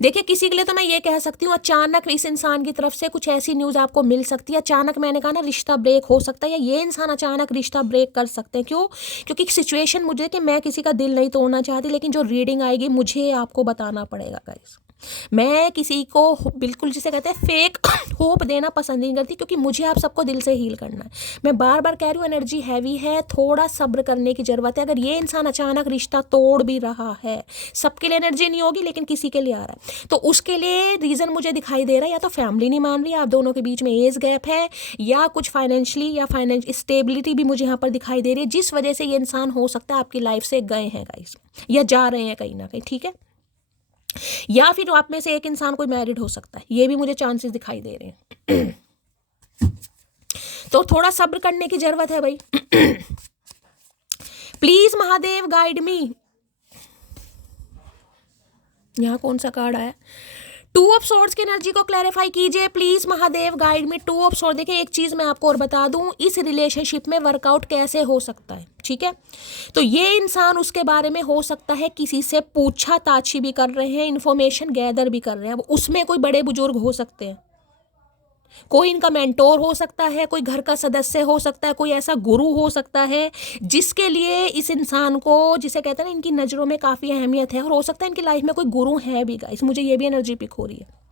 देखिए किसी के लिए तो मैं ये कह सकती हूँ अचानक इस इंसान की तरफ से कुछ ऐसी न्यूज़ आपको मिल सकती है, अचानक मैंने कहा ना रिश्ता ब्रेक हो सकता है, या ये इंसान अचानक रिश्ता ब्रेक कर सकते हैं। क्यों? क्योंकि सिचुएशन मुझे कि मैं किसी का दिल नहीं तोड़ना चाहती, लेकिन जो रीडिंग आएगी मुझे आपको बताना पड़ेगा गाइस। मैं किसी को बिल्कुल जिसे कहते हैं फेक होप देना पसंद नहीं करती, क्योंकि मुझे आप सबको दिल से हील करना है। मैं बार बार कह रही हूँ एनर्जी हैवी है, थोड़ा सब्र करने की ज़रूरत है। अगर ये इंसान अचानक रिश्ता तोड़ भी रहा है, सबके लिए एनर्जी नहीं होगी लेकिन किसी के लिए आ रहा है, तो उसके लिए रीज़न मुझे दिखाई दे रहा है या तो फैमिली नहीं मान रही, आप दोनों के बीच में एज गैप है, या कुछ फाइनेंशियली या फाइनेंशियल स्टेबिलिटी भी मुझे यहाँ पर दिखाई दे रही है, जिस वजह से ये इंसान हो सकता है आपकी लाइफ से गए हैं गाइस, या जा रहे हैं कहीं ना कहीं। ठीक है, या फिर आप में से एक इंसान कोई मैरिड हो सकता है, ये भी मुझे चांसेस दिखाई दे रहे हैं। तो थोड़ा सब्र करने की जरूरत है भाई। प्लीज महादेव गाइड मी। यहाँ कौन सा कार्ड आया? टू ऑफ सोर्ड्स की एनर्जी को क्लैरिफाई कीजिए please Mahadev guide me. Two of sword, देखिए एक चीज मैं आपको और बता दूं, इस रिलेशनशिप में वर्कआउट कैसे हो सकता है। ठीक है, तो ये इंसान उसके बारे में हो सकता है किसी से पूछा ताछी भी कर रहे हैं, इन्फॉर्मेशन गैदर भी कर रहे हैं। अब उसमें कोई बड़े बुजुर्ग हो सकते हैं, कोई इनका मेंटोर हो सकता है, कोई घर का सदस्य हो सकता है, कोई ऐसा गुरु हो सकता है जिसके लिए इस इंसान को, जिसे कहते हैं ना, इनकी नज़रों में काफ़ी अहमियत है, और हो सकता है इनकी लाइफ में कोई गुरु है भी गाइस। मुझे ये भी एनर्जी पिक हो रही है।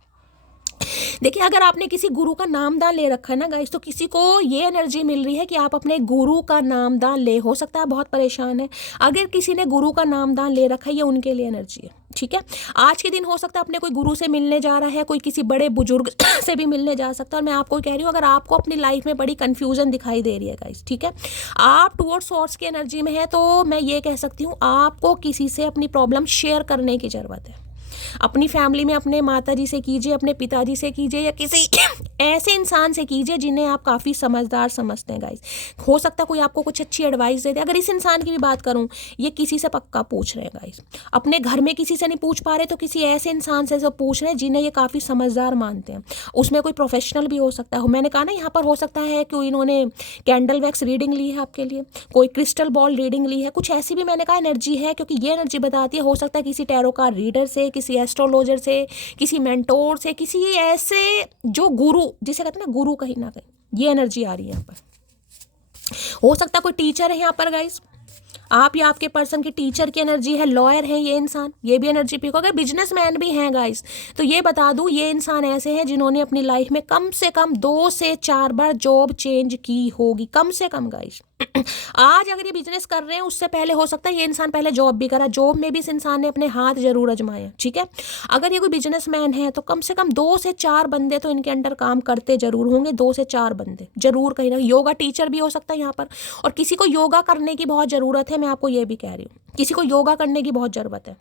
देखिए अगर आपने किसी गुरु का नामदान ले रखा है ना गाइस, तो किसी को ये एनर्जी मिल रही है कि आप अपने गुरु का नामदान ले, हो सकता है बहुत परेशान है। अगर किसी ने गुरु का नामदान ले रखा है, ये उनके लिए एनर्जी है। ठीक है, आज के दिन हो सकता है अपने कोई गुरु से मिलने जा रहा है, कोई किसी बड़े बुजुर्ग से भी मिलने जा सकता है। और मैं आपको कह रही हूँ, अगर आपको अपनी लाइफ में बड़ी कंफ्यूजन दिखाई दे रही है गाइस, ठीक है, आप टुवर्ड्स सोर्स की एनर्जी में है, तो मैं ये कह सकती हूँ आपको किसी से अपनी प्रॉब्लम शेयर करने की ज़रूरत है। अपनी फैमिली में अपने माताजी से कीजिए, अपने पिताजी से कीजिए, या किसी ऐसे इंसान से कीजिए जिन्हें आप काफ़ी समझदार समझते हैं गाइस। हो सकता है कोई आपको कुछ अच्छी एडवाइस दे दे। अगर इस इंसान की भी बात करूं, ये किसी से पक्का पूछ रहे हैं गाइस। अपने घर में किसी से नहीं पूछ पा रहे तो किसी ऐसे इंसान से सब पूछ रहे हैं जिन्हें ये काफ़ी समझदार मानते हैं। उसमें कोई प्रोफेशनल भी हो सकता है। मैंने कहा ना, यहाँ पर हो सकता है कि इन्होंने कैंडल वैक्स रीडिंग ली है आपके लिए, कोई क्रिस्टल बॉल रीडिंग ली है, कुछ ऐसी भी मैंने कहा एनर्जी है, क्योंकि ये एनर्जी बताती है हो सकता है किसी टैरो कार्ड रीडर से, किसी एस्ट्रोलॉजर से, किसी मेंटोर से, किसी ऐसे जो गुरु, जिसे कहते हैं ना गुरु, कहीं ना कहीं ये एनर्जी आ रही है यहाँ पर। हो सकता है कोई टीचर है यहाँ पर गाइस, आप या आपके पर्सन की टीचर की एनर्जी है, लॉयर है ये इंसान, ये भी एनर्जी पिक। अगर बिजनेसमैन भी हैं गाइस, तो ये बता दूं ये इंसान ऐसे हैं जिन्होंने अपनी लाइफ में कम से कम 2 से 4 बार जॉब चेंज की होगी, कम से कम गाइस। आज अगर ये बिजनेस कर रहे हैं, उससे पहले हो सकता है ये इंसान पहले जॉब भी करा, जॉब में भी इस इंसान ने अपने हाथ जरूर आजमाए। ठीक है, अगर ये कोई बिजनेसमैन है तो कम से कम 2 से 4 बंदे तो इनके अंडर काम करते जरूर होंगे, 2 से 4 बंदे जरूर कहीं ना। योगा टीचर भी हो सकता है यहाँ पर, और किसी को योगा करने की बहुत ज़रूरत है, मैं आपको ये भी कह रही हूँ, किसी को योगा करने की बहुत ज़रूरत है।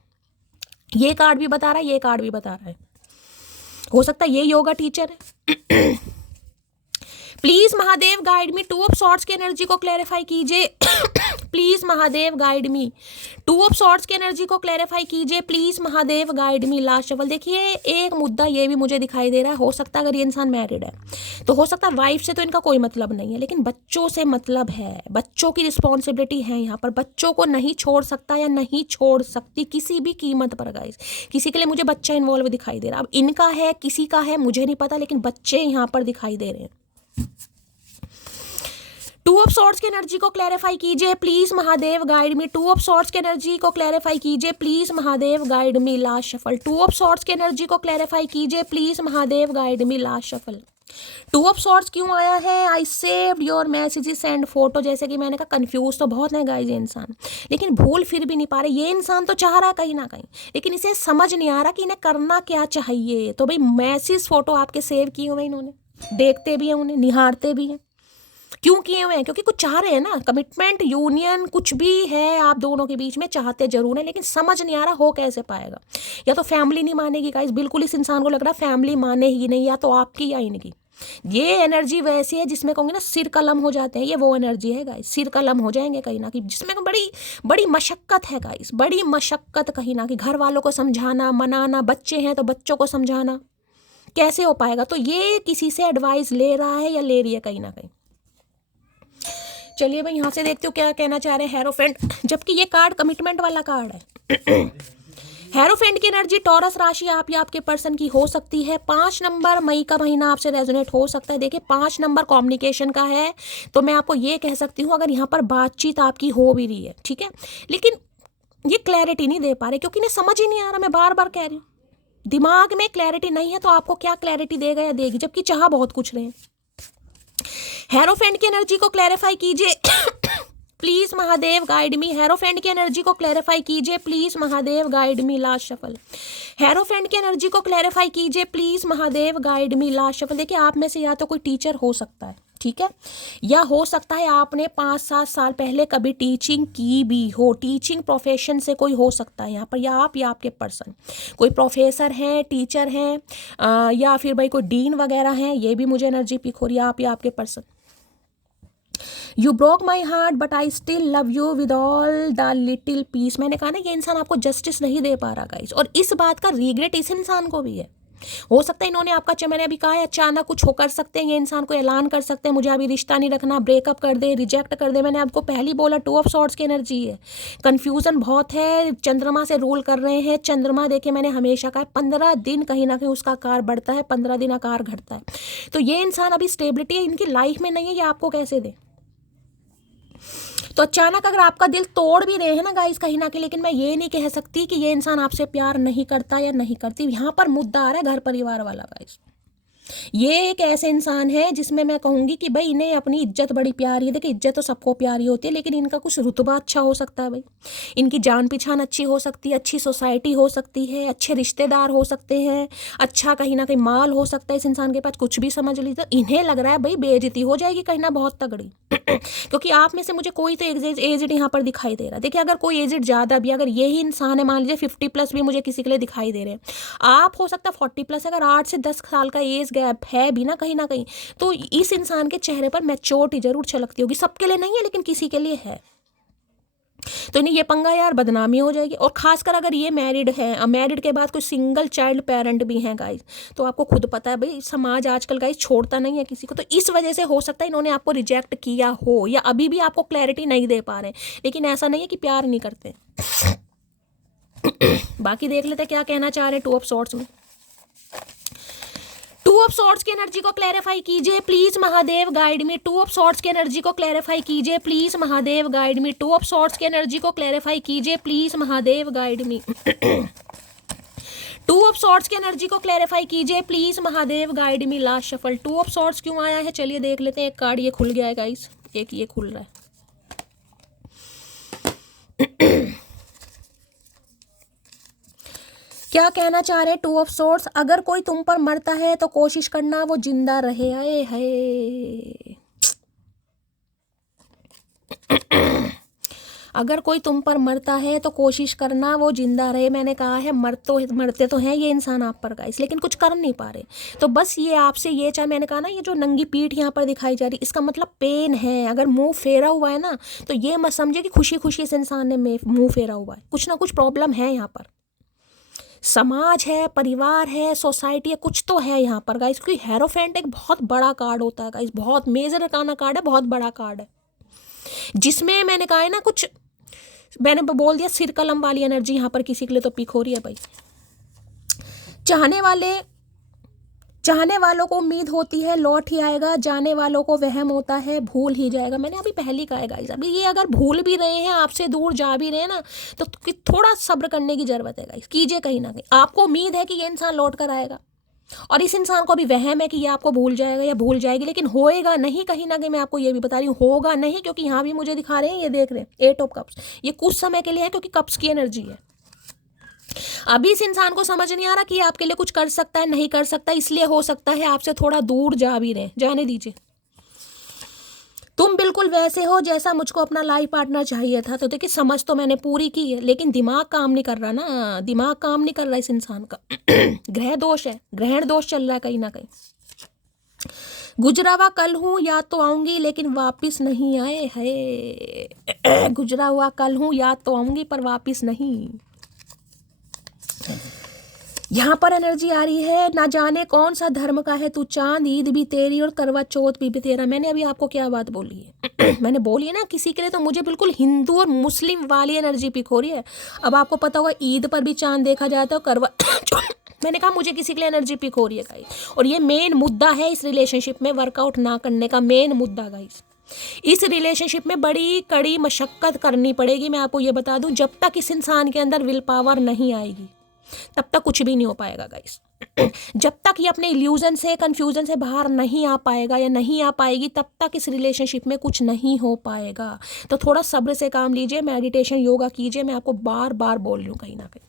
ये कार्ड भी बता रहा है, ये कार्ड भी बता रहा है, हो सकता है ये योगा टीचर है। Please Mahadev guide me. Two of swords की एनर्जी को क्लैरिफाई कीजिए please Mahadev guide me. Two of swords की एनर्जी को क्लैरिफाई कीजिए please Mahadev guide me. Last shuffle. देखिए एक मुद्दा ये भी मुझे दिखाई दे रहा है, हो सकता है अगर ये इंसान मैरिड है तो हो सकता है वाइफ से तो इनका कोई मतलब नहीं है, लेकिन बच्चों से मतलब है, बच्चों की रिस्पॉन्सिबिलिटी है यहाँ पर, बच्चों को नहीं छोड़ सकता या नहीं छोड़ सकती किसी भी कीमत पर गाइस। किसी के लिए मुझे बच्चा इन्वॉल्व दिखाई दे रहा है, अब इनका है किसी का है मुझे नहीं पता, लेकिन बच्चे यहाँ पर दिखाई दे रहे हैं। टू ऑफ सॉर्ड्स की एनर्जी को क्लैरिफाई कीजिए please Mahadev guide me. Two of swords की एनर्जी को क्लैरिफाई कीजिए please Mahadev guide me. Last shuffle. Two of swords की एनर्जी को क्लैरिफाई कीजिए please Mahadev guide me. Last shuffle. Two of swords क्यों आया है? I saved your messages send photo. जैसे कि मैंने कहा कंफ्यूज तो बहुत है गाइस ये इंसान, लेकिन भूल फिर भी नहीं पा रहे। ये इंसान तो चाह रहा है कहीं ना कहीं, लेकिन इसे समझ नहीं आ रहा कि इन्हें करना क्या चाहिए। तो भाई मैसेज फोटो आपके सेव किए हुए इन्होंने, देखते भी हैं उन्हें, निहारते भी हैं। क्यों किए हुए हैं? क्योंकि कुछ चाह रहे हैं ना, कमिटमेंट, यूनियन, कुछ भी है आप दोनों के बीच में, चाहते जरूर है, लेकिन समझ नहीं आ रहा हो कैसे पाएगा। या तो फैमिली नहीं मानेगी गाइस, बिल्कुल इस इंसान को लग रहा है फैमिली माने ही नहीं, या तो आपकी या इनकी। ये एनर्जी वैसी है जिसमें कहूँगी ना सिर कलम हो जाते हैं, ये वो एनर्जी है गाइस, सिर कलम हो जाएंगे कहीं ना कहीं, जिसमें बड़ी बड़ी मशक्कत है गाइस, बड़ी मशक्कत कहीं ना कहीं। घर वालों को समझाना, मनाना, बच्चे हैं तो बच्चों को समझाना, कैसे हो पाएगा? तो ये किसी से एडवाइस ले रहा है या ले रही है कहीं ना कहीं। चलिए भाई यहाँ से देखते हो क्या कहना चाह रहे हैं हेरोफेंट, जबकि ये कार्ड कमिटमेंट वाला कार्ड है। हेरोफेंट की एनर्जी टॉरस राशि आप या आपके पर्सन की हो सकती है। 5 नंबर मई का महीना आपसे रेजोनेट हो सकता है। देखिए 5 नंबर कम्युनिकेशन का है, तो मैं आपको ये कह सकती हूँ अगर यहाँ पर बातचीत आपकी हो भी रही है, ठीक है, लेकिन ये क्लैरिटी नहीं दे पा रहे क्योंकि इन्हें समझ ही नहीं आ रहा। मैं बार बार कह रही हूँ, दिमाग में क्लैरिटी नहीं है तो आपको क्या क्लैरिटी देगा या देगी, जबकि चाह बहुत कुछ रहे हैं। हेरोफेंट की एनर्जी को क्लैरिफाई कीजिए please Mahadev guide me. Hierophant की एनर्जी को क्लैरिफाई कीजिए please Mahadev guide me. Last shuffle. Hierophant की एनर्जी को क्लैरिफाई कीजिए please Mahadev guide me. Last shuffle. देखिए आप में से या तो कोई टीचर हो सकता है, ठीक है, या हो सकता है आपने 5-7 साल पहले कभी टीचिंग की भी हो, टीचिंग प्रोफेशन से कोई हो सकता है यहाँ पर, या आपके पर्सन कोई प्रोफेसर हैं, टीचर हैं, या फिर भाई कोई डीन वगैरह हैं। ये भी मुझे एनर्जी पिक हो रही है, आप या आपके person. You broke my heart but I still love you with all the little piece. मैंने कहा ना ये इंसान आपको जस्टिस नहीं दे पा रहा गाइस, और इस बात का रिग्रेट इस इंसान को भी है। हो सकता है इन्होंने आपका, मैंने अभी कहा है, अचानक कुछ हो कर सकते हैं, ये इंसान को ऐलान कर सकते हैं मुझे अभी रिश्ता नहीं रखना, ब्रेकअप कर दे, रिजेक्ट कर दे। मैंने आपको पहले बोला 2 ऑफ सॉर्ड्स की एनर्जी है, कन्फ्यूजन बहुत है, चंद्रमा से रूल कर रहे हैं। चंद्रमा देखिए मैंने हमेशा कहा 15 दिन कहीं ना कहीं उसका आकार बढ़ता है, 15 दिन आकार घटता है। तो ये इंसान अभी स्टेबिलिटी इनकी लाइफ में नहीं है, ये आपको कैसे दे। तो अचानक अगर आपका दिल तोड़ भी रहे हैं ना गाइस कहीं ना कहीं, लेकिन मैं ये नहीं कह सकती कि ये इंसान आपसे प्यार नहीं करता या नहीं करती। यहाँ पर मुद्दा आ रहा है घर परिवार वाला गाइस। ये एक ऐसे इंसान है जिसमें मैं कहूंगी कि भाई इन्हें अपनी इज्जत बड़ी प्यारी है। देखिए इज्जत तो सबको प्यारी होती है, लेकिन इनका कुछ रुतबा अच्छा हो सकता है भाई, इनकी जान पहचान अच्छी हो सकती है, अच्छी सोसाइटी हो सकती है, अच्छे रिश्तेदार हो सकते हैं, अच्छा कहीं ना कहीं माल हो सकता है इस इंसान के पास, कुछ भी समझ लीजिए। इन्हें लग रहा है भाई बेइज्जती हो जाएगी कहीं ना बहुत तगड़ी क्योंकि आप में से मुझे कोई तो एजेड यहाँ पर दिखाई दे रहा है। देखिए अगर कोई एजेड ज़्यादा भी, अगर यही इंसान है मान लीजिए 50+ भी मुझे किसी के लिए दिखाई दे रहे हैं, आप हो सकता है 40+, अगर 8 से 10 साल का एज गैप है भी ना कहीं ना कहीं, तो इस इंसान के चेहरे पर मैच्योरिटी जरूर छलकती होगी। सबके लिए नहीं है लेकिन किसी के लिए है। तो इन्हें ये पंगा यार बदनामी हो जाएगी। और खासकर अगर ये मैरिड है, मैरिड के बाद कोई सिंगल चाइल्ड पेरेंट भी हैं गाइस, तो आपको खुद पता है भाई समाज आजकल गाइस छोड़ता नहीं है किसी को। तो इस वजह से हो सकता है इन्होंने आपको रिजेक्ट किया हो, या अभी भी आपको क्लैरिटी नहीं दे पा रहे हैं, लेकिन ऐसा नहीं है कि प्यार नहीं करते। बाकी देख लेते क्या कहना चाह रहे हैं 2 ऑफ सॉर्ड्स में। 2 ऑफ सॉर्ड्स की एनर्जी को क्लैरिफाई कीजिए please Mahadev guide me. 2 of swords की एनर्जी को क्लैरिफाई कीजिए please Mahadev guide me. 2 of swords की एनर्जी को क्लैरिफाई कीजिए please Mahadev guide me. 2 of swords की एनर्जी को क्लैरिफाई कीजिए please Mahadev guide me. Last shuffle. 2 of swords क्यों आया है चलिए देख लेते हैं। एक कार्ड ये खुल गया है गाइस, एक ये खुल रहा है। क्या कहना चाह रहे हैं 2 ऑफ सॉर्ड्स। अगर कोई तुम पर मरता है तो कोशिश करना वो जिंदा रहे। आए है अगर कोई तुम पर मरता है तो कोशिश करना वो जिंदा रहे। मैंने कहा है मरते तो हैं ये इंसान आप पर गाइस, लेकिन कुछ कर नहीं पा रहे। तो बस ये आपसे ये चाहे, मैंने कहा ना ये जो नंगी पीठ यहाँ पर दिखाई जा रही, इसका मतलब पेन है। अगर मुंह फेरा हुआ है ना, तो ये मत समझे कि खुशी खुशी इस इंसान ने मुंह फेरा हुआ है। कुछ ना कुछ प्रॉब्लम है यहाँ पर, समाज है, परिवार है, सोसाइटी है, कुछ तो है यहाँ पर गाइस। क्योंकि हेरोफेंट एक बहुत बड़ा कार्ड होता है गाइस, बहुत मेजर अकाना कार्ड है, बहुत बड़ा कार्ड है, जिसमें मैंने कहा है ना कुछ, मैंने बोल दिया सिर कलम वाली एनर्जी यहाँ पर किसी के लिए तो पिक हो रही है भाई। चाहने वालों को उम्मीद होती है लौट ही आएगा, जाने वालों को वहम होता है भूल ही जाएगा। मैंने अभी पहले ही कहा है गाइस, अभी ये अगर भूल भी रहे हैं, आपसे दूर जा भी रहे हैं ना, तो थोड़ा सब्र करने की जरूरत है गाइस। कीजिए, कहीं ना कहीं आपको उम्मीद है कि ये इंसान लौट कर आएगा, और इस इंसान को भी वहम है कि ये आपको भूल जाएगा या भूल जाएगी, लेकिन होएगा नहीं। कहीं ना कहीं मैं आपको ये भी बता रही हूँ होगा नहीं, क्योंकि यहाँ भी मुझे दिखा रहे हैं, ये देख रहे हैं 8 ऑफ कप्स। ये कुछ समय के लिए है क्योंकि कप्स की एनर्जी है। अभी इस इंसान को समझ नहीं आ रहा कि आपके लिए कुछ कर सकता है नहीं कर सकता, इसलिए हो सकता है आपसे थोड़ा दूर जा भी रहे। जाने दीजिए, तुम बिल्कुल वैसे हो जैसा मुझको अपना लाइफ पार्टनर चाहिए था। तो देखिए समझ तो मैंने पूरी की है, लेकिन दिमाग काम नहीं कर रहा ना, दिमाग काम नहीं कर रहा इस इंसान का। ग्रह दोष है, ग्रहण दोष चल रहा है कहीं ना कहीं। गुजरा हुआ कल हूँ, याद तो आऊंगी लेकिन वापिस नहीं आए है। गुजरा हुआ कल हूँ, याद तो आऊंगी पर वापिस नहीं। यहाँ पर एनर्जी आ रही है, ना जाने कौन सा धर्म का है तू चांद, ईद भी तेरी और करवा चौथ भी तेरा। मैंने अभी आपको क्या बात बोली है मैंने बोली है ना, किसी के लिए तो मुझे बिल्कुल हिंदू और मुस्लिम वाली एनर्जी पिक हो रही है। अब आपको पता होगा ईद पर भी चांद देखा जाता है और करवा मैंने कहा मुझे किसी के लिए एनर्जी पिक हो रही है गाइस। और ये मेन मुद्दा है इस रिलेशनशिप में वर्कआउट ना करने का, मेन मुद्दा गाइस। इस रिलेशनशिप में बड़ी कड़ी मशक्कत करनी पड़ेगी, मैं आपको ये बता दूं। जब तक इस इंसान के अंदर विल पावर नहीं आएगी तब तक कुछ भी नहीं हो पाएगा गाइस। जब तक ये अपने इल्यूजन से, कंफ्यूजन से बाहर नहीं आ पाएगा या नहीं आ पाएगी, तब तक इस रिलेशनशिप में कुछ नहीं हो पाएगा। तो थोड़ा सब्र से काम लीजिए, मेडिटेशन योगा कीजिए, मैं आपको बार बार बोल रही हूँ कहीं ना कहीं।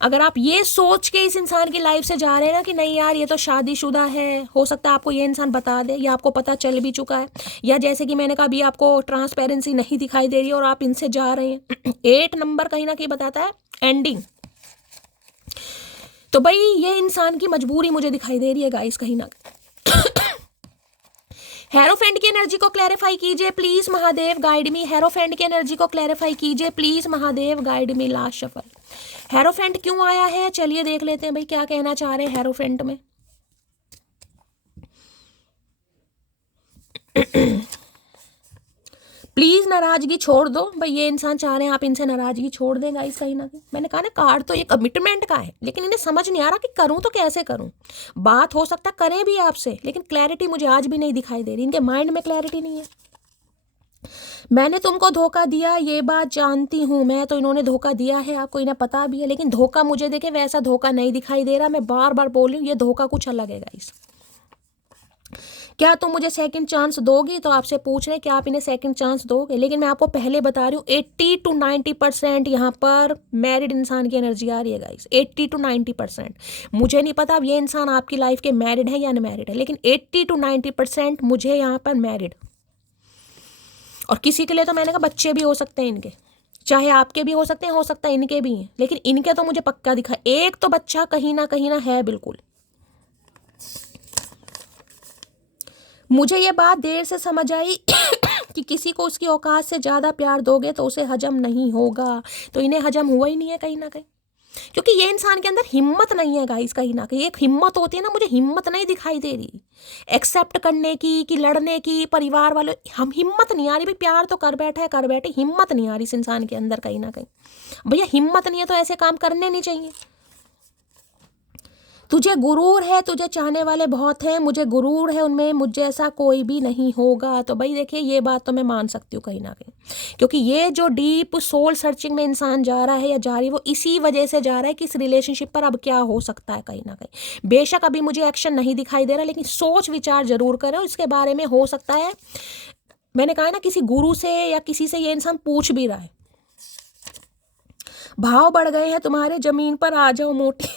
अगर आप ये सोच के इस इंसान की लाइफ से जा रहे हैं ना कि नहीं यार ये तो शादीशुदा है, हो सकता है आपको ये इंसान बता दे या आपको पता चल भी चुका है, या जैसे कि मैंने कहा अभी आपको ट्रांसपेरेंसी नहीं दिखाई दे रही और आप इनसे जा रहे हैं। 8 नंबर कहीं ना कहीं बताता है एंडिंग। तो भाई ये इंसान की मजबूरी मुझे दिखाई दे रही है गाइस कहीं ना हेरोफेंट की एनर्जी को क्लैरिफाई कीजिए please Mahadev, guide me. Hierophant की एनर्जी को क्लैरिफाई कीजिए please Mahadev, guide me. Last shuffle. Hierophant क्यों आया है, चलिए देख लेते हैं भाई क्या कहना चाह रहे हैं हेरोफेंट में। प्लीज नाराजगी छोड़ दो भाई, ये इंसान चाह रहे हैं आप इनसे नाराजगी छोड़ दें गाइस कहीं ना कहीं। मैंने कहा ना कार्ड तो ये कमिटमेंट का है, लेकिन इन्हें समझ नहीं आ रहा कि करूं तो कैसे करूं। बात हो सकता करें भी आपसे, लेकिन क्लैरिटी मुझे आज भी नहीं दिखाई दे रही, इनके माइंड में क्लैरिटी नहीं है। मैंने तुमको धोखा दिया ये बात जानती हूँ मैं, तो इन्होंने धोखा दिया है आपको, इन्हें पता भी है, लेकिन धोखा मुझे देखे वैसा धोखा नहीं दिखाई दे रहा। मैं बार बार बोल रही हूँ ये धोखा कुछ अलग है गाइस। क्या तुम मुझे सेकंड चांस दोगी, तो आपसे पूछ रहे हैं कि आप इन्हें सेकंड चांस दोगे। लेकिन मैं आपको पहले बता रही हूँ 80 to 90% यहाँ पर मैरिड इंसान की एनर्जी आ रही है गाइस। 80 to 90%। मुझे नहीं पता अब ये इंसान आपकी लाइफ के मैरिड है या अनमैरिड है, लेकिन 80 to 90% मुझे यहाँ पर मैरिड। और किसी के लिए तो मैंने कहा बच्चे भी हो सकते हैं इनके, चाहे आपके भी हो सकते हैं, हो सकता है इनके भी हैं, लेकिन इनके तो मुझे पक्का दिखा एक तो बच्चा कहीं ना है बिल्कुल। मुझे ये बात देर से समझ आई कि किसी को उसकी औकात से ज़्यादा प्यार दोगे तो उसे हजम नहीं होगा, तो इन्हें हजम हुआ ही नहीं है कहीं ना कहीं, क्योंकि ये इंसान के अंदर हिम्मत नहीं है गाइस कहीं ना कहीं। एक हिम्मत होती है ना, मुझे हिम्मत नहीं दिखाई दे रही एक्सेप्ट करने की कि लड़ने की, परिवार वालों हम हिम्मत नहीं आ रही भाई। प्यार तो कर बैठे हिम्मत नहीं आ रही इस इंसान के अंदर कहीं ना कहीं। भैया हिम्मत नहीं है तो ऐसे काम करने नहीं चाहिए। तुझे गुरूर है, तुझे चाहने वाले बहुत हैं, मुझे गुरूर है उनमें, मुझ जैसा कोई भी नहीं होगा। तो भाई देखिए ये बात तो मैं मान सकती हूँ कहीं ना कहीं, क्योंकि ये जो डीप सोल सर्चिंग में इंसान जा रहा है या जा रही है वो इसी वजह से जा रहा है कि इस रिलेशनशिप पर अब क्या हो सकता है कहीं ना कहीं। बेशक अभी मुझे एक्शन नहीं दिखाई दे रहा, लेकिन सोच विचार जरूर करो इसके बारे में। हो सकता है मैंने कहा ना किसी गुरु से या किसी से ये इंसान पूछ भी रहा है। भाव बढ़ गए हैं तुम्हारे, जमीन पर आ जाओ मोटी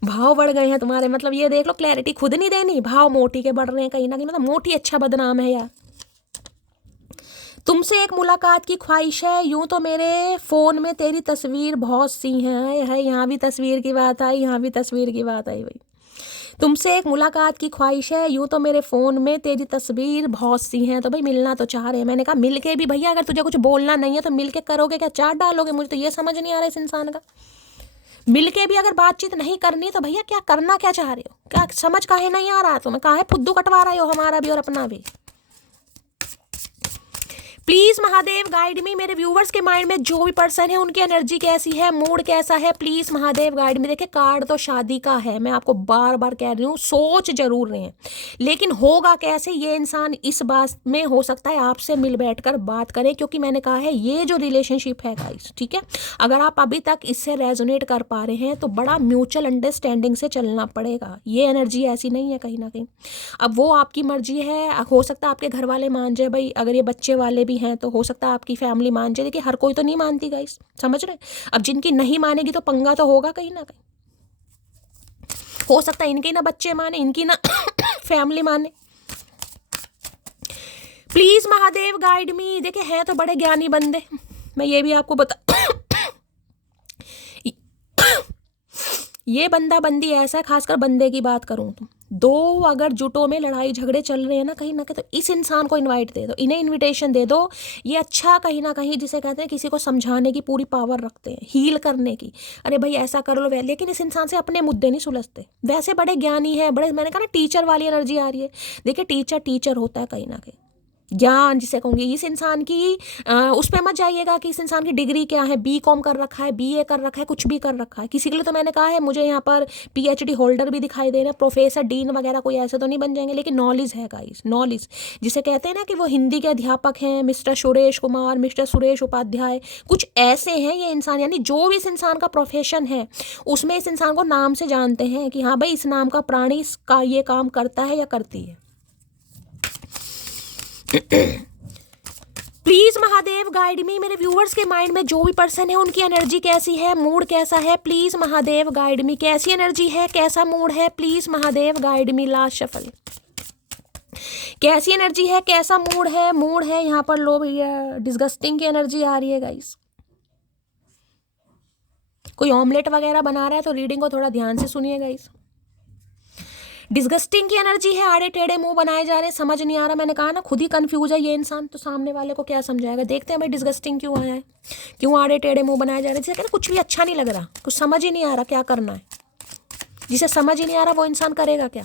भाव बढ़ गए हैं तुम्हारे, मतलब ये देख लो क्लैरिटी खुद नहीं देनी, भाव मोटी के बढ़ रहे हैं कहीं ना कहीं। मतलब मोटी अच्छा बदनाम है यार। तुमसे एक मुलाकात की ख्वाहिश है, यूं तो मेरे फोन में तेरी तस्वीर बहुत सी है। यहाँ भी तस्वीर की बात आई, यहाँ भी तस्वीर की बात आई भाई। तुमसे एक मुलाकात की ख्वाहिश है, यूं तो मेरे फ़ोन में तेरी तस्वीर बहुत सी हैं। तो भाई मिलना तो चाह रहे हैं। मैंने कहा मिल के भी भैया अगर तुझे कुछ बोलना नहीं है तो मिल के करोगे क्या, चाट डालोगे? मुझे तो ये समझ नहीं आ रहा इस इंसान का। मिल के भी अगर बातचीत नहीं करनी तो भैया क्या करना क्या चाह रहे हो, क्या समझ काहे नहीं आ रहा तुम्हें, काहे फुद्दू कटवा रहे हो हमारा भी और अपना भी। प्लीज महादेव गाइड मी। मेरे व्यूवर्स के माइंड में जो भी पर्सन है उनकी एनर्जी कैसी है, मूड कैसा है, प्लीज महादेव गाइड मी। देखिए कार्ड तो शादी का है, मैं आपको बार बार कह रही हूँ, सोच जरूर रहे हैं, लेकिन होगा कैसे ये इंसान इस बात में हो सकता है आपसे मिल बैठकर बात करें, क्योंकि मैंने कहा है ये जो रिलेशनशिप है गाइस, ठीक है, अगर आप अभी तक इससे रेजोनेट कर पा रहे हैं तो बड़ा म्यूचुअल अंडरस्टैंडिंग से चलना पड़ेगा। ये एनर्जी ऐसी नहीं है कहीं ना कहीं। अब वो आपकी मर्जी है, हो सकता है आपके घर वाले मान जाए भाई, अगर ये बच्चे वाले भी हैं तो हो सकता है आपकी फैमिली मान जाए, देखिए हर कोई तो नहीं मानती गाइस, समझ रहे हैं। अब जिनकी नहीं मानेगी तो पंगा तो होगा कहीं ना कहीं। हो सकता है इनके ना बच्चे माने, इनकी ना फैमिली माने। प्लीज महादेव गाइड मी। देखिए हैं तो बड़े ज्ञानी बंदे, मैं ये भी आपको बता ये बंदा बंदी ऐसा है, खासकर बंदे की बात करूं तो दो अगर जुटों में लड़ाई झगड़े चल रहे हैं ना कहीं तो इस इंसान को इनवाइट दे दो, इन्हें इनविटेशन दे दो। ये अच्छा कहीं ना कहीं जिसे कहते हैं किसी को समझाने की पूरी पावर रखते हैं, हील करने की, अरे भाई ऐसा कर लो। लेकिन इस इंसान से अपने मुद्दे नहीं सुलझते। वैसे बड़े ज्ञानी है, बड़े, मैंने कहा ना टीचर वाली एनर्जी आ रही है। देखिए टीचर होता है कहीं ना कहीं ज्ञान जिसे कहूँगी। इस इंसान की उस पर मत जाइएगा कि इस इंसान की डिग्री क्या है, BCom कर रखा है, BA कर रखा है, कुछ भी कर रखा है। किसी के लिए तो मैंने कहा है मुझे यहाँ पर PhD होल्डर भी दिखाई दे रहे हैं, प्रोफेसर, डीन वगैरह कोई ऐसे तो नहीं बन जाएंगे, लेकिन नॉलेज है गाइस, नॉलेज जिसे कहते हैं ना कि वो हिंदी के अध्यापक हैं, मिस्टर सुरेश कुमार, मिस्टर सुरेश उपाध्याय, कुछ ऐसे हैं ये इंसान। यानी जो भी इस इंसान का प्रोफेशन है उसमें इस इंसान को नाम से जानते हैं कि हाँ भाई इस नाम का प्राणी का ये काम करता है या करती है। प्लीज महादेव गाइड मी। मेरे व्यूअर्स के माइंड में जो भी पर्सन है उनकी एनर्जी कैसी है, मूड कैसा है, प्लीज महादेव गाइड मी। कैसी एनर्जी है, कैसा मूड है, please Mahadev guide me. Last shuffle. कैसी एनर्जी है, कैसा मूड है यहाँ पर लो भैया, डिस्गस्टिंग की एनर्जी आ रही है गाइस। कोई ऑमलेट वगैरह बना रहा है तो रीडिंग को थोड़ा ध्यान से सुनिए गाइस। डिस्गस्टिंग की एनर्जी है, आड़े टेढ़े मुंह बनाए जा रहे हैं, समझ नहीं आ रहा। मैंने कहा ना खुद ही कंफ्यूज है ये इंसान, तो सामने वाले को क्या समझाएगा। देखते हैं भाई डिस्गस्टिंग क्यों आया है, क्यों आड़े टेढ़े मुंह बनाए जा रहे हैं। जिसे कहते कुछ भी अच्छा नहीं लग रहा, कुछ समझ ही नहीं आ रहा क्या करना है। जिसे समझ ही नहीं आ रहा वो इंसान करेगा क्या।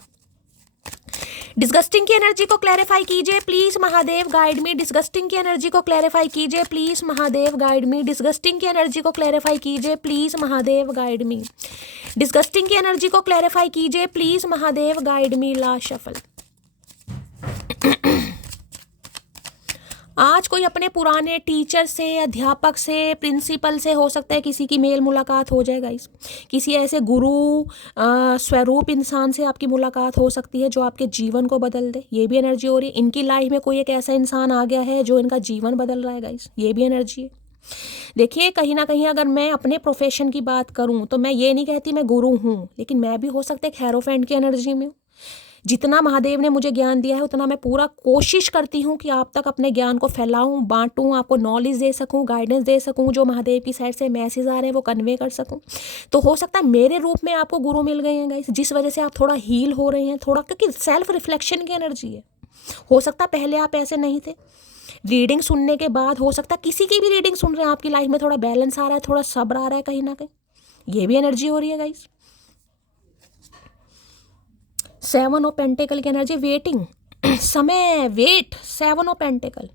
डिस्गस्टिंग की एनर्जी को क्लैरिफाई कीजिए please Mahadev guide me. Disgusting की एनर्जी को क्लैरिफाई कीजिए please Mahadev guide me. Disgusting की एनर्जी को क्लैरिफाई कीजिए please Mahadev guide me. Disgusting की एनर्जी को क्लैरिफाई कीजिए please Mahadev guide me. Last shuffle. आज कोई अपने पुराने टीचर से, अध्यापक से, प्रिंसिपल से, हो सकता है किसी की मेल मुलाकात हो जाएगा। इस किसी ऐसे गुरु स्वरूप इंसान से आपकी मुलाकात हो सकती है जो आपके जीवन को बदल दे। ये भी एनर्जी हो रही है। इनकी लाइफ में कोई एक ऐसा इंसान आ गया है जो इनका जीवन बदल रहा है गाइस, ये भी एनर्जी है। देखिए कहीं ना कहीं अगर मैं अपने प्रोफेशन की बात करूं तो मैं ये नहीं कहती मैं गुरु हूं, लेकिन मैं भी हो सकता है एक हेरोफेंट की एनर्जी में हूँ। जितना महादेव ने मुझे ज्ञान दिया है उतना मैं पूरा कोशिश करती हूँ कि आप तक अपने ज्ञान को फैलाऊं, बांटूं, आपको नॉलेज दे सकूं, गाइडेंस दे सकूं, जो महादेव की साइड से मैसेज आ रहे हैं वो कन्वे कर सकूं। तो हो सकता है मेरे रूप में आपको गुरु मिल गए हैं गाइस, जिस वजह से आप थोड़ा हील हो रहे हैं, थोड़ा, क्योंकि सेल्फ रिफ्लेक्शन की एनर्जी है। हो सकता है पहले आप ऐसे नहीं थे। रीडिंग सुनने के बाद हो सकता है किसी की भी रीडिंग सुन रहे हैं आपकी लाइफ में थोड़ा बैलेंस आ रहा है, थोड़ा सब्र आ रहा है कहीं ना कहीं, ये भी एनर्जी हो रही है गाइस। 7 ऑफ पेंटिकल की एनर्जी, वेटिंग, समय, वेट। 7 ऑफ पेंटिकल,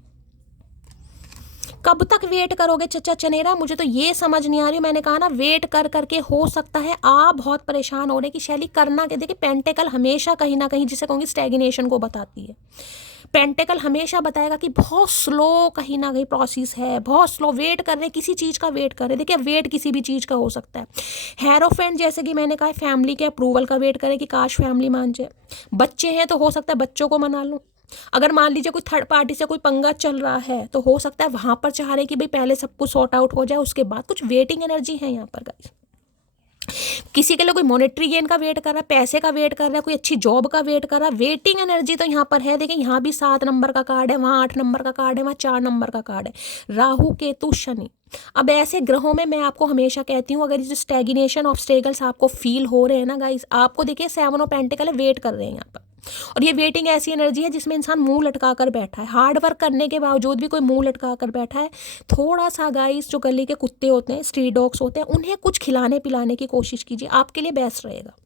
कब तक वेट करोगे चचा चनेरा, मुझे तो ये समझ नहीं आ रही। मैंने कहा ना वेट कर करके हो सकता है आप बहुत परेशान होने की शैली करना के। देखिए पेंटिकल हमेशा कहीं ना कहीं जिसे कहूँगी स्टैग्नेशन को बताती है। पेंटिकल हमेशा बताएगा कि बहुत स्लो कहीं ना कहीं प्रोसेस है, बहुत स्लो वेट कर रहे, किसी चीज़ का वेट कर रहे। देखिए वेट किसी भी चीज़ का हो सकता है। हेरोफेंट जैसे कि मैंने कहा फैमिली के अप्रूवल का वेट करें कि काश फैमिली मान जाए। बच्चे हैं तो हो सकता है बच्चों को मना लूँ। अगर मान लीजिए कोई थर्ड पार्टी से कोई पंगा चल रहा है तो हो सकता है वहाँ पर चाह रहे कि भाई पहले सब कुछ सॉर्ट आउट हो जाए, उसके बाद कुछ वेटिंग एनर्जी है यहाँ पर गाइस। किसी के लिए कोई मॉनेटरी गेन का वेट कर रहा है, पैसे का वेट कर रहा है, कोई अच्छी जॉब का वेट कर रहा है। वेटिंग एनर्जी तो यहाँ पर है। देखिए यहाँ भी 7 नंबर का कार्ड है, वहाँ 8 नंबर का कार्ड है, वहाँ 4 नंबर का कार्ड है। राहु केतु शनि। अब ऐसे ग्रहों में मैं आपको हमेशा कहती हूँ अगर ये स्टैग्नेशन ऑब्स्टेकल्स आपको फील हो रहे हैं ना गाइस, आपको देखिए 7 ऑफ पेंटिकल है, वेट कर रहे हैं यहाँ पर। और ये वेटिंग ऐसी एनर्जी है जिसमें इंसान मुंह लटका कर बैठा है, हार्ड वर्क करने के बावजूद भी कोई मुंह लटका कर बैठा है। थोड़ा सा गाइस जो गली के कुत्ते होते हैं, स्ट्रीट डॉग्स होते हैं, उन्हें कुछ खिलाने पिलाने की कोशिश कीजिए, आपके लिए बेस्ट रहेगा।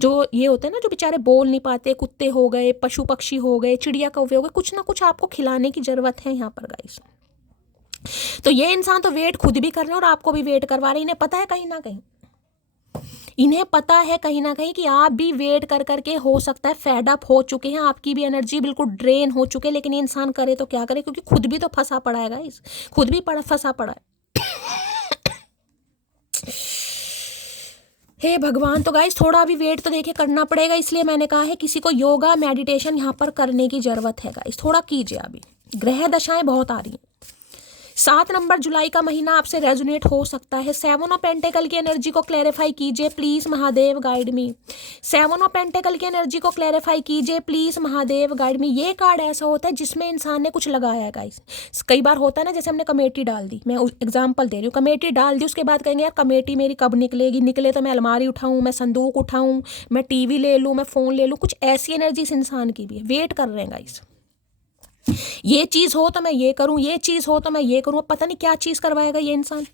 जो ये होते हैं ना जो बेचारे बोल नहीं पाते, कुत्ते हो गए, पशु पक्षी हो गए, चिड़िया कौवे हो गए, कुछ ना कुछ आपको खिलाने की जरूरत है यहाँ पर गाइस। तो ये इंसान तो वेट खुद भी कर रहे हैं और आपको भी वेट करवा रहे हैं। इन्हें पता है कहीं ना कहीं, इन्हें पता है कहीं ना कहीं कि आप भी वेट कर करके हो सकता है फेड अप हो चुके हैं, आपकी भी एनर्जी बिल्कुल ड्रेन हो चुके हैं। लेकिन ये इंसान करे तो क्या करे, क्योंकि खुद भी तो फंसा पड़ा है गाइस, खुद भी फंसा पड़ा है। हे भगवान। तो गाइस थोड़ा भी वेट तो देखिए करना पड़ेगा, इसलिए मैंने कहा है किसी को योगा मेडिटेशन यहाँ पर करने की जरूरत है गाइस, थोड़ा कीजिए। अभी ग्रह दशाएं बहुत आ रही हैं, 7 नंबर जुलाई का महीना आपसे रेजोनेट हो सकता है। 7 ऑफ पेंटेकल की एनर्जी को क्लैरिफाई कीजिए please Mahadev guide me. 7 of pentacle की एनर्जी को क्लैरिफाई कीजिए प्लीज महादेव गाइड मी। ये कार्ड ऐसा होता है जिसमें इंसान ने कुछ लगाया है गाइस। कई बार होता है ना, जैसे हमने कमेटी डाल दी, मैं एग्जाम्पल दे रही हूँ, कमेटी डाल दी, उसके बाद कहेंगे यार कमेटी मेरी कब निकलेगी, निकले तो मैं अलमारी उठाऊँ, मैं संदूक उठाऊँ, मैं टीवी ले लूँ, मैं फ़ोन ले लूँ। कुछ ऐसी एनर्जी इस इंसान की भी है, वेट कर रहे हैं गाइस। ये चीज हो तो मैं ये करूं, ये चीज हो तो मैं ये करूं, पता नहीं क्या चीज करवाएगा ये इंसान।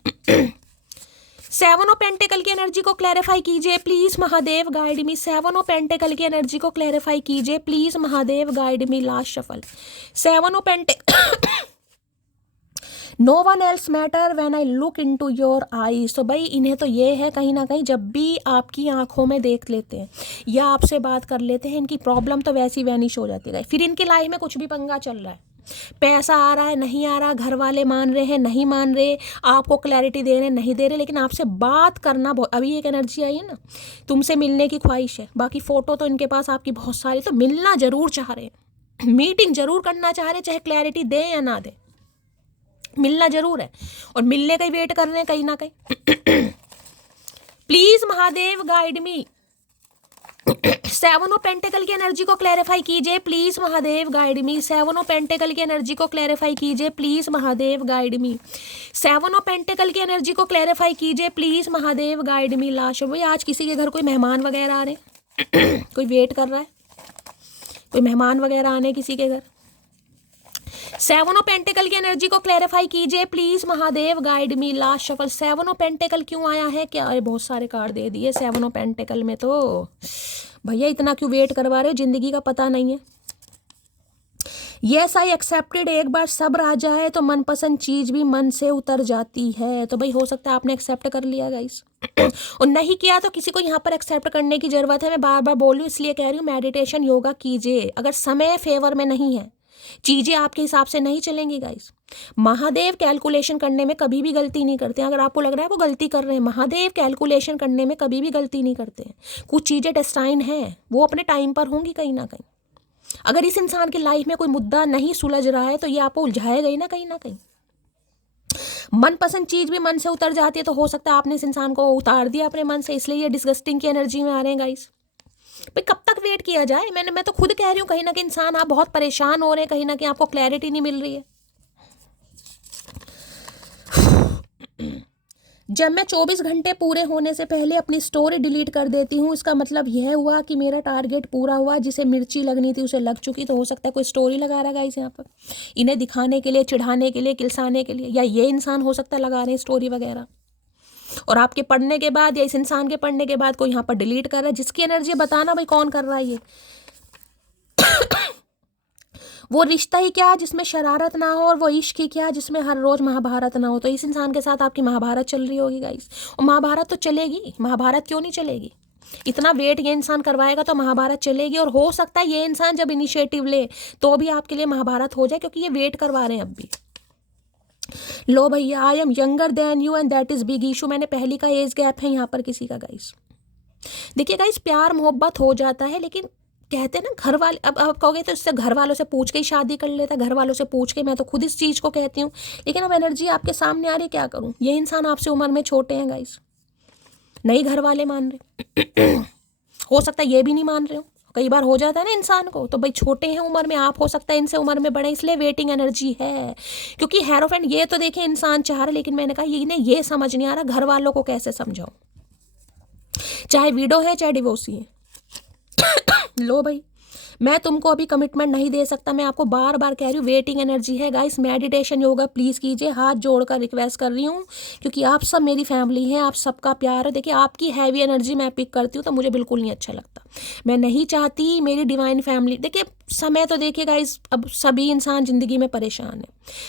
7 ऑफ पेंटेकल की एनर्जी को क्लैरिफाई कीजिए please Mahadev guide me. 7 of pentacle की एनर्जी को क्लैरिफाई कीजिए please Mahadev guide me. Last shuffle. 7 of pentacle. No one else matter when I look into your eyes. तो भाई इन्हें तो ये है कहीं ना कहीं जब भी आपकी आंखों में देख लेते हैं या आपसे बात कर लेते हैं, इनकी प्रॉब्लम तो वैसी वैनिश हो जाती है। फिर इनकी लाइफ में कुछ भी पंगा चल रहा है, पैसा आ रहा है नहीं आ रहा, घर वाले मान रहे हैं नहीं मान रहे, आपको क्लैरिटी दे रहे हैं नहीं दे रहे, लेकिन आपसे बात करना बहुत। अभी एक एनर्जी आई है ना, तुमसे मिलने की ख्वाहिश है, बाकी फोटो तो इनके पास आपकी बहुत सारी, तो मिलना जरूर चाह रहे हैं, मीटिंग जरूर करना चाह रहे हैं, चाहे क्लैरिटी दें या ना दें, मिलना जरूर है और मिलने का ही वेट कर रहे हैं कहीं ना कहीं। Please Mahadev guide me. 7 of pentacle की एनर्जी को क्लैरिफाई कीजिए please Mahadev guide me. 7 of pentacle की एनर्जी को क्लैरिफाई कीजिए please Mahadev guide me. 7 of pentacle की एनर्जी को क्लैरिफाई कीजिए please Mahadev guide me. Last भाई आज किसी के घर कोई मेहमान वगैरह आ रहे हैं, कोई वेट कर रहा है, कोई मेहमान वगैरह आने किसी के घर। 7 ऑफ पेंटेकल की एनर्जी को क्लैरिफाई कीजिए please Mahadev guide me. Last shuffle. 7 of pentacle क्यों आया है, क्या अरे बहुत सारे कार्ड दे दिए 7 ऑफ पेंटेकल में, तो भैया इतना क्यों वेट करवा रहे हो, जिंदगी का पता नहीं है। Yes I accepted. एक बार सब्र आ जाए तो मनपसंद चीज भी मन से उतर जाती है। तो भाई हो सकता है आपने एक्सेप्ट कर लिया गाइस, और नहीं किया तो किसी को यहाँ पर एक्सेप्ट करने की जरूरत है। मैं बार बार बोल रही हूँ इसलिए कह रही हूँ, मेडिटेशन योगा कीजिए। अगर समय फेवर में नहीं है, चीजें आपके हिसाब से नहीं चलेंगी गाइस। महादेव कैलकुलेशन करने में कभी भी गलती नहीं करते हैं। अगर आपको लग रहा है वो गलती कर रहे हैं, महादेव कैलकुलेशन करने में कभी भी गलती नहीं करते हैं। कुछ चीजें डेस्टाइन है, वो अपने टाइम पर होंगी कहीं ना कहीं। अगर इस इंसान की लाइफ में कोई मुद्दा नहीं सुलझ रहा है तो ये आपको उलझाएगा ही ना कहीं ना कहीं। मनपसंद चीज भी मन से उतर जाती है, तो हो सकता है आपने इस इंसान को उतार दिया अपने मन से, इसलिए ये डिस्गस्टिंग की एनर्जी में आ रहे हैं गाइस। भाई कब तक वेट किया जाए, मैं तो खुद कह रही हूँ कहीं ना कहीं इंसान आप बहुत परेशान हो रहे हैं, कहीं ना कहीं आपको क्लैरिटी नहीं मिल रही है। जब मैं 24 घंटे पूरे होने से पहले अपनी स्टोरी डिलीट कर देती हूँ, इसका मतलब यह हुआ कि मेरा टारगेट पूरा हुआ। जिसे मिर्ची लगनी थी उसे लग चुकी। तो हो सकता है कोई स्टोरी लगा रहा है गाइस यहाँ पर, इन्हें दिखाने के लिए, चिढ़ाने के लिए, किलसाने के लिए, या ये इंसान हो सकता है लगा रहे हैं स्टोरी वगैरह, और आपके पढ़ने के बाद या इस इंसान के पढ़ने के बाद कोई यहाँ पर डिलीट कर रहा है। जिसकी एनर्जी बताना भाई कौन कर रहा है ये। वो रिश्ता ही क्या जिसमें शरारत ना हो, और वो इश्क ही क्या जिसमें हर रोज महाभारत ना हो। तो इस इंसान के साथ आपकी महाभारत चल रही होगी गाइस, और महाभारत तो चलेगी, महाभारत क्यों नहीं चलेगी। इतना वेट ये इंसान करवाएगा तो महाभारत चलेगी, और हो सकता है ये इंसान जब इनिशिएटिव ले तो भी आपके लिए महाभारत हो जाए, क्योंकि ये वेट करवा रहे हैं अब भी। लो भैया, I am younger than you and that is big issue. मैंने पहली का एज गैप है यहाँ पर किसी का गाइस। देखिए गाइस, प्यार मोहब्बत हो जाता है, लेकिन कहते हैं ना घर वाले, अब आप कहोगे तो इससे घर वालों से पूछ के ही शादी कर लेता, घर वालों से पूछ के। मैं तो खुद इस चीज़ को कहती हूँ, लेकिन अब एनर्जी आपके सामने आ रही, क्या करूँ। ये इंसान आपसे उम्र में छोटे हैं गाइस, नहीं घर वाले मान रहे। हो सकता है ये भी नहीं मान रहे हो, कई बार हो जाता है ना इंसान को। तो भाई छोटे हैं उम्र में, आप हो सकता है इनसे उम्र में बड़े, इसलिए वेटिंग एनर्जी है। क्योंकि हेरोफेंट ये तो देखे इंसान चाह रहे, लेकिन मैंने कहा इन्हें ये समझ नहीं आ रहा घर वालों को कैसे समझाऊं, चाहे विडो है चाहे डिवोर्सी है। लो भाई, मैं तुमको अभी कमिटमेंट नहीं दे सकता, मैं आपको बार बार कह रही हूँ वेटिंग एनर्जी है गाइस। मेडिटेशन योगा प्लीज़ कीजिए, हाथ जोड़कर रिक्वेस्ट कर रही हूँ, क्योंकि आप सब मेरी फैमिली हैं, आप सबका प्यार है। देखिए आपकी हैवी एनर्जी मैं पिक करती हूँ तो मुझे बिल्कुल नहीं अच्छा लगता। मैं नहीं चाहती मेरी डिवाइन फैमिली, देखिए समय तो देखिए गाइस, अब सभी इंसान ज़िंदगी में परेशान है,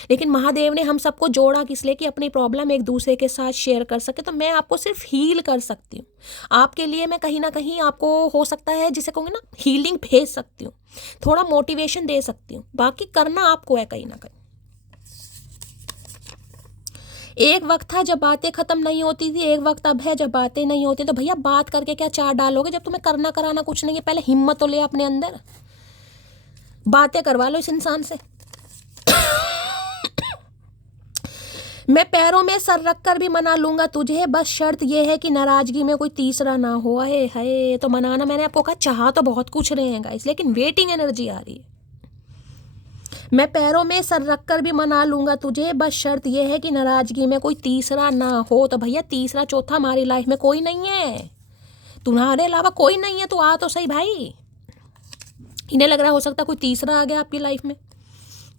लेकिन महादेव ने हम सबको जोड़ा किस लिए, कि अपनी प्रॉब्लम एक दूसरे के साथ शेयर कर सके। तो मैं आपको सिर्फ हील कर सकती हूँ, आपके लिए मैं कहीं ना कहीं आपको हो सकता है जिसे कहूँगी ना हीलिंग भेज सकती हूँ, थोड़ा मोटिवेशन दे सकती हूँ, बाकी करना आपको है कहीं ना कहीं। एक वक्त था जब बातें खत्म नहीं होती थी, एक वक्त अब है जब बातें नहीं होती। तो भैया बात करके क्या चार डालोगे, जब तुम्हें करना कराना कुछ नहीं है। पहले हिम्मत तो ले अपने अंदर, बातें करवा लो इस इंसान से। मैं पैरों में सर रख कर भी मना लूंगा तुझे, बस शर्त ये है कि नाराजगी में कोई तीसरा ना हो। है तो मनाना, मैंने आपको कहा चाह तो बहुत कुछ रहे हैं गाइस, लेकिन वेटिंग एनर्जी आ रही है। मैं पैरों में सर रख कर भी मना लूंगा तुझे, बस शर्त यह है कि नाराजगी में कोई तीसरा ना हो। तो भैया तीसरा चौथा हमारी लाइफ में कोई नहीं है, तुम्हारे अलावा कोई नहीं है, तो आ तो सही भाई। इन्हें लग रहा हो सकता कोई तीसरा आ गया आपकी लाइफ में।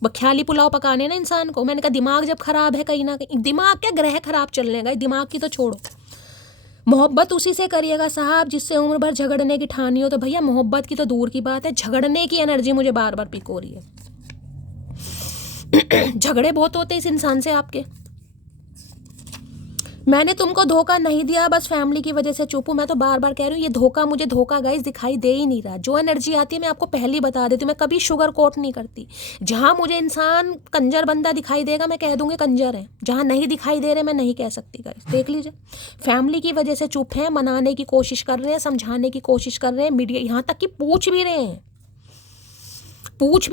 बख्याली पुलाव पकाने ना इंसान को। मैंने कहा दिमाग जब खराब है कहीं ना कहीं, दिमाग क्या ग्रह खराब चलने का, दिमाग की तो छोड़ो। मोहब्बत उसी से करिएगा साहब जिससे उम्र भर झगड़ने की ठानी हो। तो भैया मोहब्बत की तो दूर की बात है, झगड़ने की एनर्जी मुझे बार बार पिक हो रही है। झगड़े बहुत होते इस इंसान से आपके। मैंने तुमको धोखा नहीं दिया, बस फैमिली की वजह से चुप हूं। मैं तो बार बार कह रही हूँ ये धोखा, मुझे धोखा गाइस दिखाई दे ही नहीं रहा। जो एनर्जी आती है मैं आपको पहले ही बता देती हूँ, मैं कभी शुगर कोट नहीं करती। जहां मुझे इंसान कंजर बंदा दिखाई देगा मैं कह दूंगी कंजर है, जहां नहीं दिखाई दे रहे मैं नहीं कह सकती गाइस। देख लीजिए, फैमिली की वजह से चुप है, मनाने की कोशिश कर रहे हैं, समझाने की कोशिश कर रहे हैं, मीडिया यहाँ तक कि पूछ भी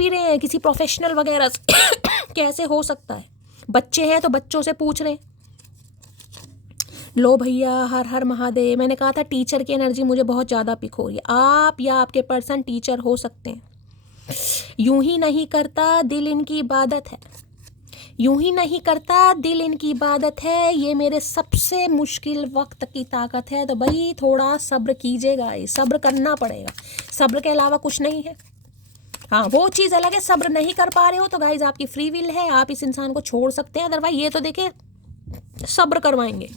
रहे हैं किसी प्रोफेशनल वगैरह से कैसे हो सकता है। बच्चे हैं तो बच्चों से पूछ रहे हैं। लो भैया, हर हर महादेव। मैंने कहा था टीचर की एनर्जी मुझे बहुत ज़्यादा पिक हो रही है। आप या आपके पर्सन टीचर हो सकते हैं। यूं ही नहीं करता दिल इनकी इबादत है, यूं ही नहीं करता दिल इनकी इबादत है, ये मेरे सबसे मुश्किल वक्त की ताकत है। तो भाई थोड़ा सब्र कीजिएगा, सब्र करना पड़ेगा, सब्र के अलावा कुछ नहीं है। हाँ वो चीज़ अलग है, सब्र नहीं कर पा रहे हो तो गाइज आपकी फ्री विल है, आप इस इंसान को छोड़ सकते हैं। अदरवाइज ये तो देखिए सब्र करवाएंगे।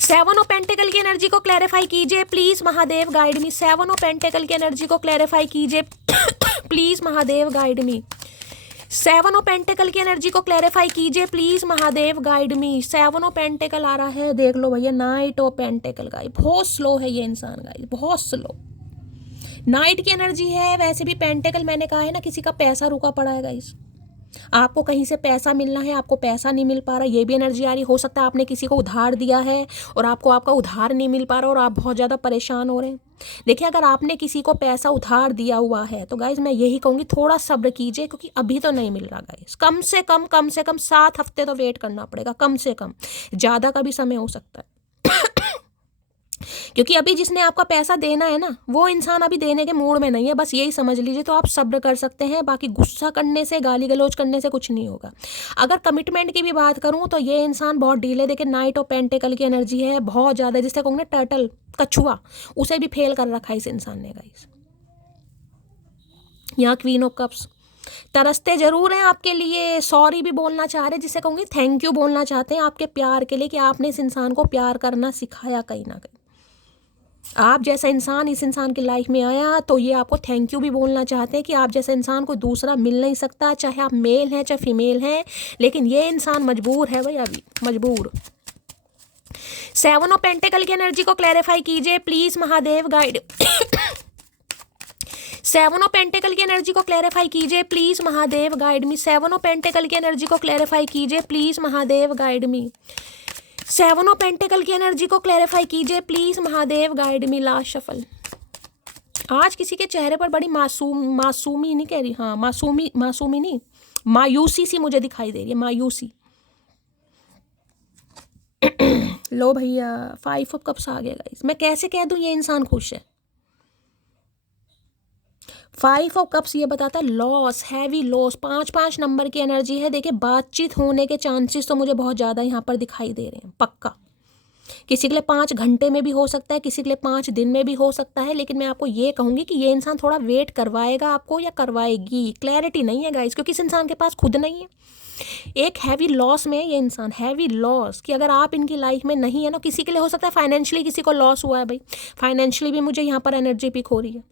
7 ऑफ पेंटिकल की एनर्जी को क्लैरिफाई कीजिए please Mahadev, guide me. 7 of pentacle की एनर्जी को क्लैरिफाई कीजिए please Mahadev, guide me. 7 of pentacle की एनर्जी को क्लैरिफाई कीजिए please Mahadev, guide me. 7 of pentacle आ रहा है, देख लो भैया। नाइट ऑफ पेंटिकल गाइस, बहुत स्लो है ये इंसान गाइस, बहुत स्लो। नाइट की एनर्जी है। वैसे भी पेंटिकल मैंने कहा है ना, किसी का पैसा रुका पड़ा है गाइस, आपको कहीं से पैसा मिलना है, आपको पैसा नहीं मिल पा रहा, ये भी एनर्जी आ रही। हो सकता है आपने किसी को उधार दिया है और आपको आपका उधार नहीं मिल पा रहा और आप बहुत ज़्यादा परेशान हो रहे हैं। देखिए अगर आपने किसी को पैसा उधार दिया हुआ है तो गाइज मैं यही कहूँगी थोड़ा सब्र कीजिए, क्योंकि अभी तो नहीं मिल रहा गाइज। कम से कम 7 हफ्ते तो वेट करना पड़ेगा, कम से कम। ज़्यादा का भी समय हो सकता है क्योंकि अभी जिसने आपका पैसा देना है ना, वो इंसान अभी देने के मूड में नहीं है, बस यही समझ लीजिए। तो आप सब्र कर सकते हैं, बाकी गुस्सा करने से, गाली गलौज करने से कुछ नहीं होगा। अगर कमिटमेंट की भी बात करूं तो ये इंसान बहुत डीले। देखिए नाइट ऑफ पेंटिकल की एनर्जी है बहुत ज़्यादा, जिससे कहूँगा ना टर्टल, कछुआ, उसे भी फेल कर रखा है इस इंसान ने गाइस। यहाँ क्वीन ऑफ कप्स, तरसते जरूर हैं आपके लिए, सॉरी भी बोलना चाह रहे, जिसे कहूँगी थैंक यू बोलना चाहते हैं आपके प्यार के लिए, कि आपने इस इंसान को प्यार करना सिखाया कहीं ना कहीं। आप जैसा इंसान इस इंसान की लाइफ में आया तो ये आपको थैंक यू भी बोलना चाहते हैं कि आप जैसा इंसान को दूसरा मिल नहीं सकता, चाहे आप मेल हैं चाहे फीमेल हैं, लेकिन ये इंसान मजबूर है भाई, अभी मजबूर। 7 ऑफ पेंटिकल की एनर्जी को क्लैरिफाई कीजिए please Mahadev, guide. 7 of pentacle की एनर्जी को क्लैरिफाई कीजिए please Mahadev, guide me. 7 of pentacle की एनर्जी को क्लैरिफाई कीजिए please Mahadev, guide me. 7 of pentacle की एनर्जी को क्लैरिफाई कीजिए please Mahadev, guide me. Last shuffle. आज किसी के चेहरे पर बड़ी मासूमी नहीं कह रही, हाँ मासूमी नहीं, मायूसी सी मुझे दिखाई दे रही है, मायूसी। लो भैया 5 ऑफ कप्स आ गया गाइस। मैं कैसे कह दूं ये इंसान खुश है। 5 ऑफ कप्स ये बताता है लॉस, हैवी लॉस। 5 नंबर की एनर्जी है। देखिए बातचीत होने के चांसेस तो मुझे बहुत ज़्यादा यहाँ पर दिखाई दे रहे हैं, पक्का। किसी के लिए 5 घंटे में भी हो सकता है, किसी के लिए 5 दिन में भी हो सकता है, लेकिन मैं आपको ये कहूँगी कि ये इंसान थोड़ा वेट करवाएगा आपको या करवाएगी। क्लैरिटी नहीं है गाइस, क्योंकि इस इंसान के पास खुद नहीं है। एक हैवी लॉस में ये इंसान, हैवी लॉस, कि अगर आप इनकी लाइफ में नहीं है ना, किसी के लिए हो सकता है फाइनेंशियली किसी को लॉस हुआ है भाई, फाइनेंशियली भी मुझे यहाँ पर एनर्जी पिक हो रही है।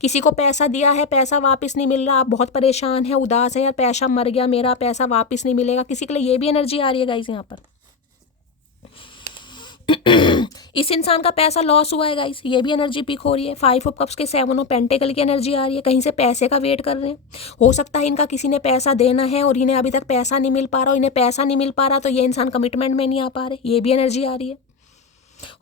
किसी को पैसा दिया है, पैसा वापस नहीं मिल रहा, आप बहुत परेशान हैं, उदास हैं, यार पैसा मर गया मेरा, पैसा वापस नहीं मिलेगा, किसी के लिए ये भी एनर्जी आ रही है गाइस यहाँ पर। इस इंसान का पैसा लॉस हुआ है गाइस, ये भी एनर्जी पिक हो रही है। 5 ऑफ कप्स के 7 ऑफ पेंटिकल की एनर्जी आ रही है, कहीं से पैसे का वेट कर रहे हैं। हो सकता है इनका किसी ने पैसा देना है और इन्हें अभी तक पैसा नहीं मिल पा रहा, इन्हें पैसा नहीं मिल पा रहा तो ये इंसान कमिटमेंट में नहीं आ पा रहे, ये भी एनर्जी आ रही है।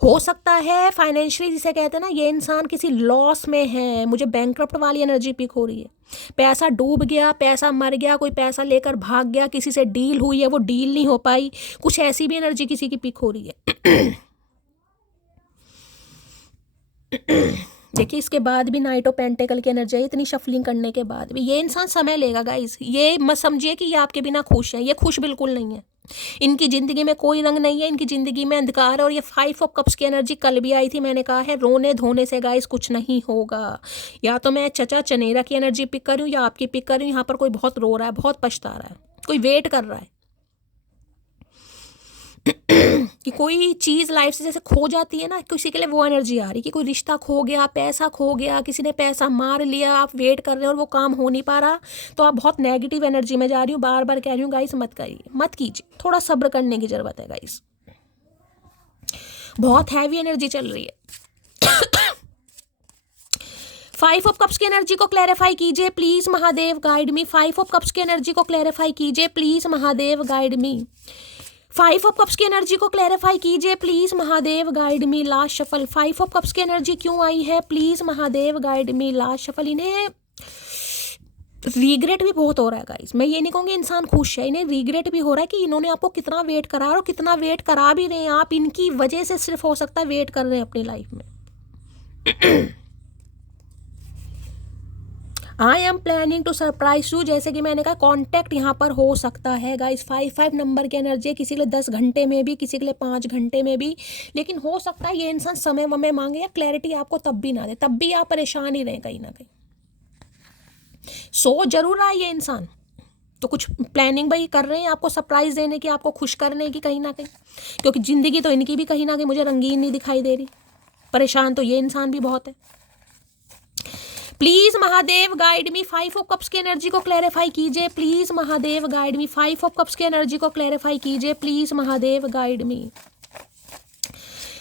हो सकता है फाइनेंशियली, जिसे कहते हैं ना, ये इंसान किसी लॉस में है, मुझे बैंकरप्ट वाली एनर्जी पिक हो रही है, पैसा डूब गया, पैसा मर गया, कोई पैसा लेकर भाग गया, किसी से डील हुई है वो डील नहीं हो पाई, कुछ ऐसी भी एनर्जी किसी की पिक हो रही है। देखिए इसके बाद भी नाइट ऑफ पेंटिकल की एनर्जी है, इतनी शफलिंग करने के बाद भी ये इंसान समय लेगा गाइस। ये मत समझिए कि ये आपके बिना खुश है, ये खुश बिल्कुल नहीं है। इनकी ज़िंदगी में कोई रंग नहीं है, इनकी ज़िंदगी में अंधकार है। और ये 5 ऑफ कप्स की एनर्जी कल भी आई थी, मैंने कहा है रोने धोने से गाइस कुछ नहीं होगा। या तो मैं चचा चनेरा की एनर्जी पिक कर रही हूँ या आपकी पिक कर रही हूँ। यहाँ पर कोई बहुत रो रहा है, बहुत पछता रहा है, कोई वेट कर रहा है कि कोई चीज़ लाइफ से जैसे खो जाती है ना, किसी के लिए वो एनर्जी आ रही कि कोई रिश्ता खो गया, पैसा खो गया, किसी ने पैसा मार लिया, आप वेट कर रहे हो और वो काम हो नहीं पा रहा, तो आप बहुत नेगेटिव एनर्जी में जा रही हूँ। बार बार कह रही हूँ गाइस मत करिए, मत कीजिए, थोड़ा सब्र करने की ज़रूरत है गाइस। बहुत हैवी एनर्जी चल रही है। 5 ऑफ कप्स की एनर्जी को क्लैरिफाई कीजिए please Mahadev, guide me. 5 of cups की एनर्जी को क्लैरिफाई कीजिए please Mahadev, guide me. 5 of cups की एनर्जी को क्लैरिफाई कीजिए please Mahadev, guide me. Last shuffle. 5 of cups की एनर्जी क्यों आई है please Mahadev, guide me. Last shuffle. इन्हें रिग्रेट भी बहुत हो रहा है गाइस। मैं ये नहीं कहूँगी इंसान खुश है, इन्हें रिग्रेट भी हो रहा है कि इन्होंने आपको कितना वेट करा और कितना वेट करा भी रहे हैं आप, इनकी वजह से सिर्फ हो सकता है वेट कर रहे हैं अपनी लाइफ में। I am planning to surprise you, जैसे कि मैंने कहा कॉन्टैक्ट यहाँ पर हो सकता है गाइस। 5 नंबर की एनर्जी है, किसी के लिए 10 घंटे में भी, किसी के लिए 5 घंटे में भी, लेकिन हो सकता है ये इंसान समय वमय मांगे या क्लैरिटी आपको तब भी ना दे, तब भी आप परेशान ही रहें कहीं ना कहीं। सो जरूर रहा है ये इंसान, तो कुछ प्लानिंग भाई कर रहे हैं आपको सरप्राइज देने की, आपको खुश करने की कहीं ना कहीं, क्योंकि ज़िंदगी तो इनकी भी कहीं ना कहीं मुझे रंगीन नहीं दिखाई दे रही। परेशान तो ये इंसान भी बहुत है। Please Mahadev guide me. 5 of cups की एनर्जी को क्लैरिफाई कीजिए please Mahadev, guide me. 5 of cups की एनर्जी को क्लैरिफाई कीजिए please Mahadev, guide me.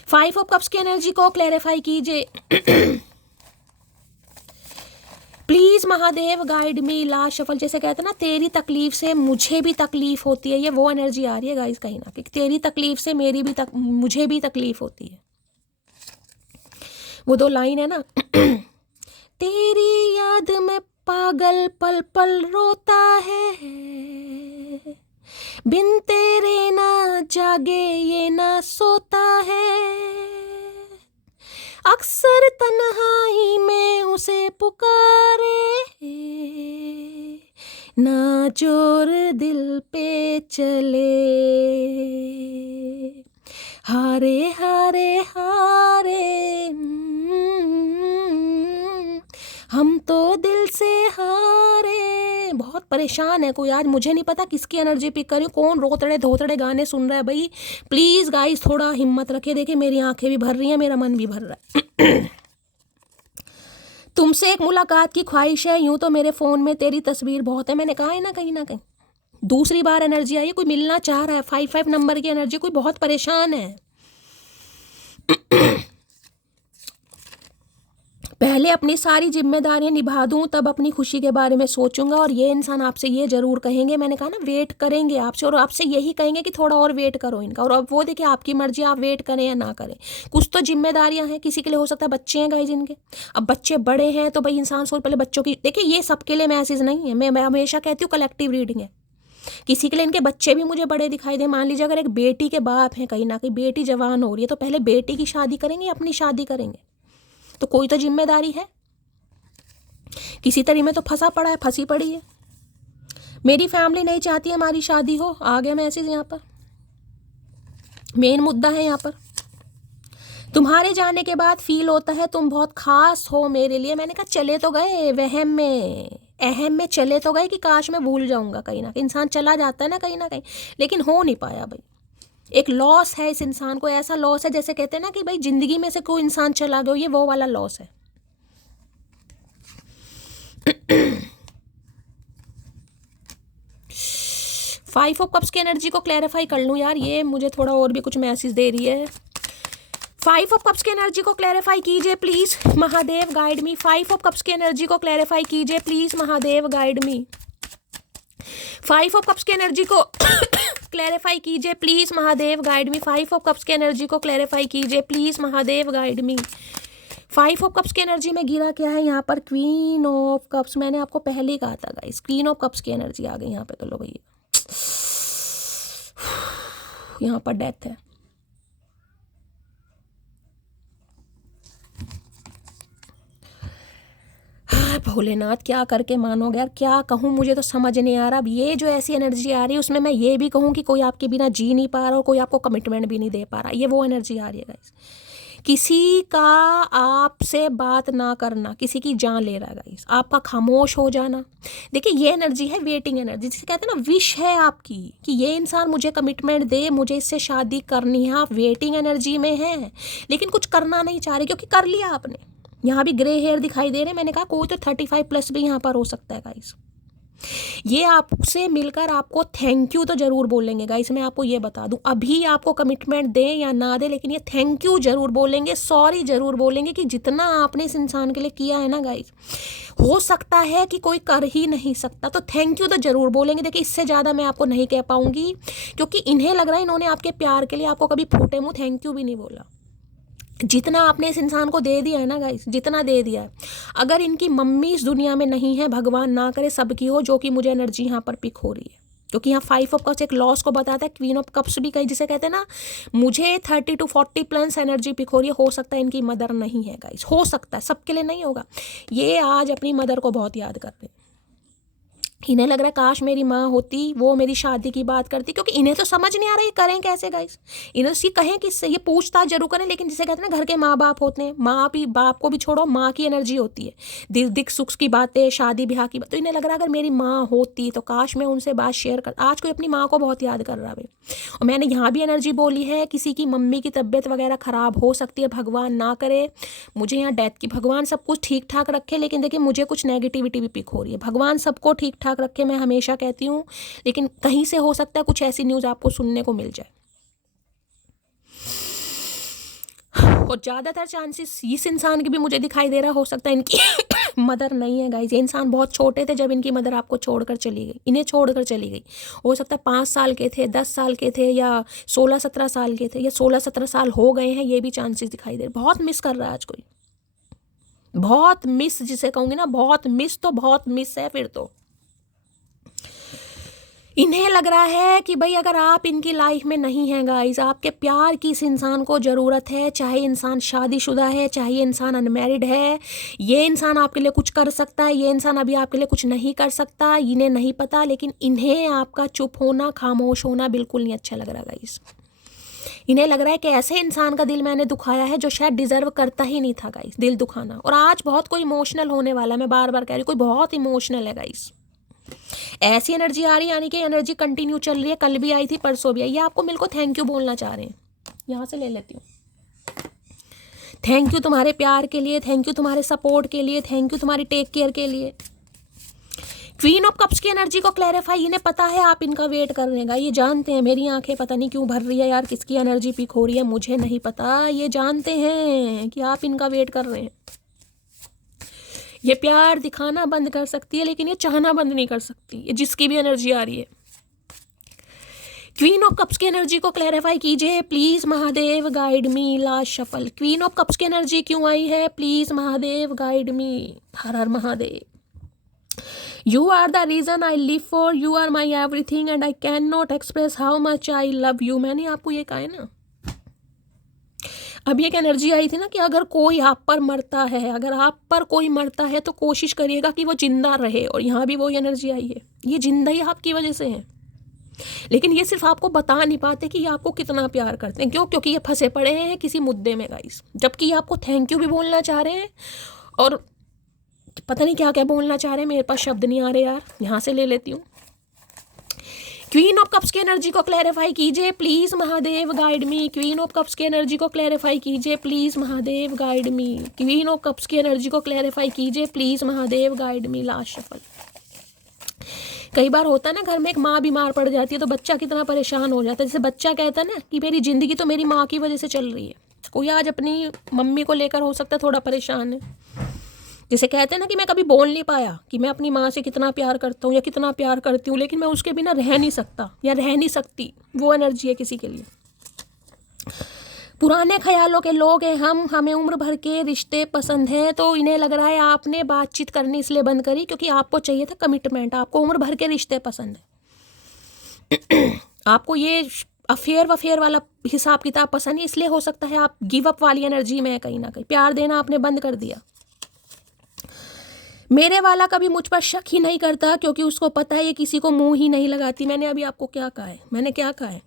5 of cups की एनर्जी को क्लैरिफाई कीजिए please Mahadev, guide me. Last shuffle. जैसे कहते हैं ना, तेरी तकलीफ से मुझे भी तकलीफ होती है, ये वो एनर्जी आ रही है गाइस कहीं ना कहीं। तेरी तकलीफ से मुझे भी तकलीफ होती है। वो 2 लाइन है ना, तेरी याद में पागल पल पल रोता है, बिन तेरे ना जागे ये ना सोता है, अक्सर तन्हाई में उसे पुकारे, ना जोर दिल पे चले, हारे हारे हारे हम तो दिल से हारे। बहुत परेशान है कोई आज, मुझे नहीं पता किसकी एनर्जी पिक कर रही हूँ, कौन रोतड़े धोतड़े गाने सुन रहा है भाई। प्लीज़ गाइस थोड़ा हिम्मत रखे, देखिए मेरी आंखें भी भर रही हैं, मेरा मन भी भर रहा है। तुमसे एक मुलाकात की ख्वाहिश है, यूं तो मेरे फ़ोन में तेरी तस्वीर बहुत है। मैंने कहा है ना कहीं ना कहीं दूसरी बार एनर्जी आई है, कोई मिलना चाह रहा है। 5 नंबर की एनर्जी, कोई बहुत परेशान है। पहले अपनी सारी जिम्मेदारियां निभा दूं, तब अपनी खुशी के बारे में सोचूंगा। और ये इंसान आपसे ये ज़रूर कहेंगे, मैंने कहा ना वेट करेंगे आपसे, और आपसे यही कहेंगे कि थोड़ा और वेट करो इनका। और अब वो देखिए आपकी मर्जी, आप वेट करें या ना करें। कुछ तो जिम्मेदारियां हैं, किसी के लिए हो सकता है बच्चे हैं गाइस जिनके, अब बच्चे बड़े हैं तो भाई इंसान सोच पहले बच्चों की। देखिए ये सबके लिए मैसेज नहीं है, मैं हमेशा कहती हूँ कलेक्टिव रीडिंग है। किसी के लिए इनके बच्चे भी मुझे बड़े दिखाई दे। मान लीजिए अगर एक बेटी के बाप हैं, कहीं ना कहीं बेटी जवान हो रही है, तो पहले बेटी की शादी करेंगे या अपनी शादी करेंगे? तो कोई तो जिम्मेदारी है, किसी तरह में तो फंसा पड़ा है, फंसी पड़ी है। मेरी फैमिली नहीं चाहती हमारी शादी हो, आ गया मैसेज यहाँ पर। मेन मुद्दा है यहाँ पर, तुम्हारे जाने के बाद फील होता है तुम बहुत खास हो मेरे लिए। मैंने कहा चले तो गए, वहम में अहम में चले तो गए कि काश मैं भूल जाऊंगा। कहीं ना कहीं इंसान चला जाता है ना कहीं ना कहीं, लेकिन हो नहीं पाया भाई। एक लॉस है इस इंसान को, ऐसा लॉस है जैसे कहते हैं ना कि भाई जिंदगी में से कोई इंसान चला गया, ये वो वाला लॉस है। 5 ऑफ कप्स की एनर्जी को क्लैरिफाई कर लूँ यार, ये मुझे थोड़ा और भी कुछ मैसेज दे रही है। 5 ऑफ कप्स की एनर्जी को क्लैरिफाई कीजिए please Mahadev, guide me. 5 of cups की एनर्जी को क्लैरिफाई कीजिए please Mahadev, guide me. 5 of cups की एनर्जी को क्लैरिफाई कीजिए please Mahadev guide me. 5 of cups की एनर्जी को क्लैरिफाई कीजिए please Mahadev guide me. 5 of cups की एनर्जी में गिरा क्या है यहाँ पर? Queen of cups. मैंने आपको पहले ही कहा था गाइस, क्वीन ऑफ कप्स की एनर्जी आ गई यहाँ पे। तो लो भैया, यहाँ पर डेथ है। भोलेनाथ क्या करके मानोगे यार, क्या कहूँ, मुझे तो समझ नहीं आ रहा। अब ये जो ऐसी एनर्जी आ रही है उसमें मैं ये भी कहूँ कि कोई आपके बिना जी नहीं पा रहा और कोई आपको कमिटमेंट भी नहीं दे पा रहा। ये वो एनर्जी आ रही है गाइस। किसी का आपसे बात ना करना किसी की जान ले रहा है गाइस। आपका खामोश हो जाना। देखिए ये एनर्जी है वेटिंग एनर्जी, जिसे कहते हैं ना विश है आपकी कि ये इंसान मुझे कमिटमेंट दे, मुझे इससे शादी करनी है। आप वेटिंग एनर्जी में हैं लेकिन कुछ करना नहीं चाह रहे क्योंकि कर लिया आपने। यहाँ भी ग्रे हेयर दिखाई दे रहे हैं। मैंने कहा कोई तो 35 प्लस भी यहाँ पर हो सकता है गाइस। ये आपसे मिलकर आपको थैंक यू तो जरूर बोलेंगे गाइस। मैं आपको ये बता दूं, अभी आपको कमिटमेंट दें या ना दे लेकिन ये थैंक यू जरूर बोलेंगे, सॉरी जरूर बोलेंगे कि जितना आपने इस इंसान के लिए किया है ना गाइस। हो सकता है कि कोई कर ही नहीं सकता, तो थैंक यू तो जरूर बोलेंगे। देखिए इससे ज़्यादा मैं आपको नहीं कह पाऊंगी क्योंकि इन्हें लग रहा है इन्होंने आपके प्यार के लिए आपको कभी फूटे मुँह थैंक यू भी नहीं बोला। जितना आपने इस इंसान को दे दिया है ना गाइस, जितना दे दिया है, अगर इनकी मम्मी इस दुनिया में नहीं है, भगवान ना करे सबकी हो, जो कि मुझे एनर्जी यहाँ पर पिक हो रही है क्योंकि यहाँ 5 ऑफ कप्स एक लॉस को बताता है। क्वीन ऑफ कप्स भी कहीं जिसे कहते हैं ना, मुझे 30 to 40 प्लस एनर्जी पिक हो रही है। हो सकता है इनकी मदर नहीं है गाइस, हो सकता है, सबके लिए नहीं होगा। ये आज अपनी मदर को बहुत याद कर रहे हैं। इन्हें लग रहा है काश मेरी माँ होती, वो मेरी शादी की बात करती, क्योंकि इन्हें तो समझ नहीं आ रहा ये करें कैसे गाइस। इन्हें तो कहें किससे, ये पूछताछ जरूर करें लेकिन जिसे कहते हैं ना घर के माँ बाप होते हैं, माँ भी बाप को भी छोड़ो, माँ की एनर्जी होती है, दिल दिख सुख की बातें, शादी ब्याह की बात। तो इन्हें लग रहा है अगर मेरी माँ होती तो काश मैं उनसे बात शेयर कर। आज कोई अपनी माँ को बहुत याद कर रहा है। और मैंने यहाँ भी एनर्जी बोली है किसी की मम्मी की तबीयत वगैरह खराब हो सकती है, भगवान ना करे मुझे यहाँ डेथ की। भगवान सब कुछ ठीक ठाक रखे लेकिन देखिए मुझे कुछ नेगेटिविटी भी पिक हो रही है। भगवान सबको ठीक ठाक रखे, मैं हमेशा कहती हूँ, लेकिन कहीं से हो सकता है कुछ ऐसी न्यूज़ आपको सुनने को मिल जाए। और ज़्यादातर चांसेस इस इंसान के भी मुझे दिखाई दे रहा हो सकता है इनकी मदर नहीं है गाइस। ये इंसान बहुत छोटे थे जब इनकी मदर आपको छोड़कर चली गई, इन्हें छोड़कर चली गई। हो सकता है 5 साल के थे, 10 साल के थे या 16-17 साल के थे या 16-17 साल हो गए हैं। ये भी चांसेस दिखाई दे रहे। बहुत मिस कर रहा है आज कोई, बहुत मिस जिसे कहूँगी ना, बहुत मिस तो बहुत मिस है। फिर तो इन्हें लग रहा है कि भाई अगर आप इनकी लाइफ में नहीं हैं गाइस, आपके प्यार की इस इंसान को ज़रूरत है। चाहे इंसान शादीशुदा है, चाहे इंसान अनमैरिड है, ये इंसान आपके लिए कुछ कर सकता है, ये इंसान अभी आपके लिए कुछ नहीं कर सकता, इन्हें नहीं पता। लेकिन इन्हें आपका चुप होना, खामोश होना बिल्कुल नहीं अच्छा लग रहा गाइस। इन्हें लग रहा है कि ऐसे इंसान का दिल मैंने दुखाया है जो शायद डिजर्व करता ही नहीं था गाइस, दिल दुखाना। और आज बहुत कोई इमोशनल होने वाला है, मैं बार बार कह रही हूँ, कोई बहुत इमोशनल है गाइस। ऐसी एनर्जी आ रही है, यानी कि एनर्जी कंटिन्यू चल रही है, कल भी आई थी, परसों भी आई। ये आपको मिल को थैंक यू बोलना चाह रहे हैं। यहाँ से ले लेती हूँ। थैंक यू तुम्हारे प्यार के लिए, थैंक यू तुम्हारे सपोर्ट के लिए, थैंक यू तुम्हारी टेक केयर के लिए। क्वीन ऑफ कप्स की एनर्जी को क्लैरिफाई, इन्हें पता है आप इनका वेट कर रहे हैं। ये जानते हैं, मेरी आंखें पता नहीं क्यों भर रही है यार, किसकी एनर्जी पिक हो रही है मुझे नहीं पता। ये जानते हैं कि आप इनका वेट कर रहे हैं। ये प्यार दिखाना बंद कर सकती है लेकिन ये चाहना बंद नहीं कर सकती, ये जिसकी भी एनर्जी आ रही है। क्वीन ऑफ कप्स की एनर्जी को क्लैरिफाई कीजिए please Mahadev guide me. Last shuffle. Queen of cups की एनर्जी क्यों आई है? Please Mahadev guide me. Har Har Mahadev. You are the reason I live for, you are my everything and I can not express how much I love you. मैंने आपको ये कहा है ना, अभी एक एनर्जी आई थी ना कि अगर कोई आप पर मरता है, अगर आप पर कोई मरता है तो कोशिश करिएगा कि वो जिंदा रहे। और यहाँ भी वही एनर्जी आई है, ये जिंदा ही आपकी वजह से है, लेकिन ये सिर्फ आपको बता नहीं पाते कि ये आपको कितना प्यार करते हैं। क्यों? क्योंकि ये फंसे पड़े हैं किसी मुद्दे में गाइस, जबकि ये आपको थैंक यू भी बोलना चाह रहे हैं और पता नहीं क्या क्या बोलना चाह रहे हैं। मेरे पास शब्द नहीं आ रहे यार, यहाँ से ले लेती हूँ। क्वीन ऑफ कप्स की एनर्जी को क्लैरिफाई कीजिए please Mahadev guide me. Queen of cups की एनर्जी को क्लैरिफाई कीजिए please Mahadev guide me. Queen of cups की एनर्जी को क्लैरिफाई कीजिए please Mahadev guide me. Last shuffle. कई बार होता है ना, घर में एक माँ बीमार पड़ जाती है तो बच्चा कितना परेशान हो जाता है। जैसे बच्चा कहता है ना कि मेरी जिंदगी तो मेरी माँ की वजह से चल रही है। कोई आज अपनी मम्मी को लेकर हो सकता है थोड़ा परेशान है, जैसे कहते हैं ना कि मैं कभी बोल नहीं पाया कि मैं अपनी माँ से कितना प्यार करता हूँ या कितना प्यार करती हूँ, लेकिन मैं उसके बिना रह नहीं सकता या रह नहीं सकती, वो एनर्जी है किसी के लिए। पुराने ख्यालों के लोग हैं हम, हमें उम्र भर के रिश्ते पसंद हैं, तो इन्हें लग रहा है आपने बातचीत करनी इसलिए बंद करी क्योंकि आपको चाहिए था कमिटमेंट, आपको उम्र भर के रिश्ते पसंद है। आपको ये अफेयर वफेयर वाला हिसाब किताब पसंद नहीं, इसलिए हो सकता है आप गिव अप वाली एनर्जी में है कहीं ना कहीं, प्यार देना आपने बंद कर दिया। मेरे वाला कभी मुझ पर शक ही नहीं करता क्योंकि उसको पता है ये किसी को मुंह ही नहीं लगाती। मैंने अभी आपको क्या कहा है, मैंने क्या कहा है?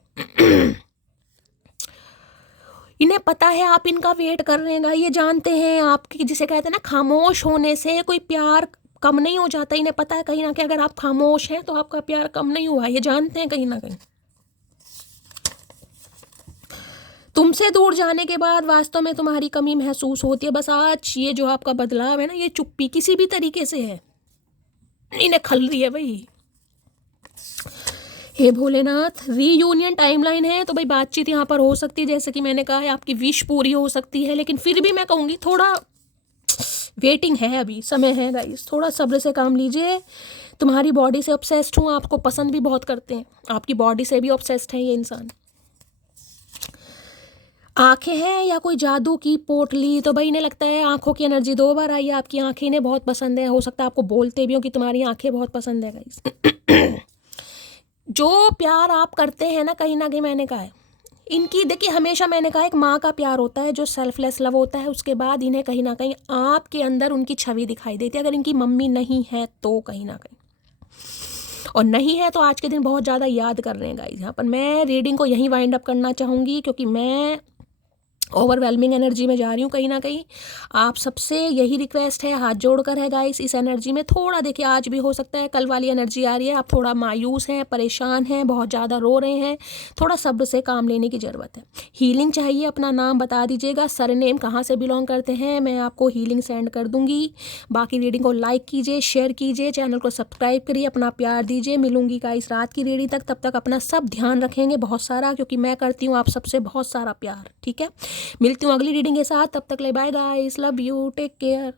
इन्हें पता है आप इनका वेट कर रहे हैं, ये जानते हैं आपकी, जिसे कहते हैं ना खामोश होने से कोई प्यार कम नहीं हो जाता। इन्हें पता है कहीं ना कहीं अगर आप खामोश हैं तो आपका प्यार कम नहीं हुआ, ये जानते हैं कहीं ना कहीं। तुमसे दूर जाने के बाद वास्तव में तुम्हारी कमी महसूस होती है। बस आज ये जो आपका बदलाव है ना, ये चुप्पी किसी भी तरीके से है, इन्हें खल रही है भाई। हे भोलेनाथ, रीयूनियन टाइमलाइन है तो भाई बातचीत यहाँ पर हो सकती है, जैसे कि मैंने कहा है आपकी विश पूरी हो सकती है, लेकिन फिर भी मैं कहूँगी थोड़ा वेटिंग है, अभी समय है गाइस, थोड़ा सब्र से काम लीजिए। तुम्हारी बॉडी से ऑब्सेस्ड हूँ, आपको पसंद भी बहुत करते हैं, आपकी बॉडी से भी ऑब्सेस्ड है ये इंसान। आंखें हैं या कोई जादू की पोटली, तो भाई इन्हें लगता है आंखों की एनर्जी 2 बार आई है, आपकी आंखें इन्हें बहुत पसंद है, हो सकता है आपको बोलते भी हो कि तुम्हारी आंखें बहुत पसंद है गाइस। जो प्यार आप करते हैं ना कहीं मैंने कहा है इनकी, देखिए हमेशा मैंने कहा एक माँ का प्यार होता है जो सेल्फलेस लव होता है, उसके बाद इन्हें कहीं ना कहीं आपके अंदर उनकी छवि दिखाई देती है। अगर इनकी मम्मी नहीं है तो कहीं ना कहीं, और नहीं है तो आज के दिन बहुत ज़्यादा याद कर रहे हैं गाइस। यहाँ पर मैं रीडिंग को यहीं वाइंड अप करना चाहूँगी क्योंकि मैं ओवरवेलमिंग एनर्जी में जा रही हूँ कहीं ना कहीं। आप सबसे यही रिक्वेस्ट है, हाथ जोड़कर है गाइस, इस एनर्जी में थोड़ा देखिए, आज भी हो सकता है कल वाली एनर्जी आ रही है, आप थोड़ा मायूस हैं, परेशान हैं, बहुत ज़्यादा रो रहे हैं, थोड़ा सब्र से काम लेने की ज़रूरत है। हीलिंग चाहिए, अपना नाम बता दीजिएगा, सरनेम कहाँ से बिलोंग करते हैं, मैं आपको हीलिंग सेंड कर दूँगी। बाकी रीडिंग को लाइक कीजिए, शेयर कीजिए, चैनल को सब्सक्राइब करिए, अपना प्यार दीजिए। मिलूंगी गाइस रात की रीडिंग तक, तब तक अपना सब ध्यान रखेंगे बहुत सारा, क्योंकि मैं करती हूँ आप सबसे बहुत सारा प्यार, ठीक है। मिलती हूँ अगली रीडिंग के साथ, तब तक ले bye guys, love you, take care.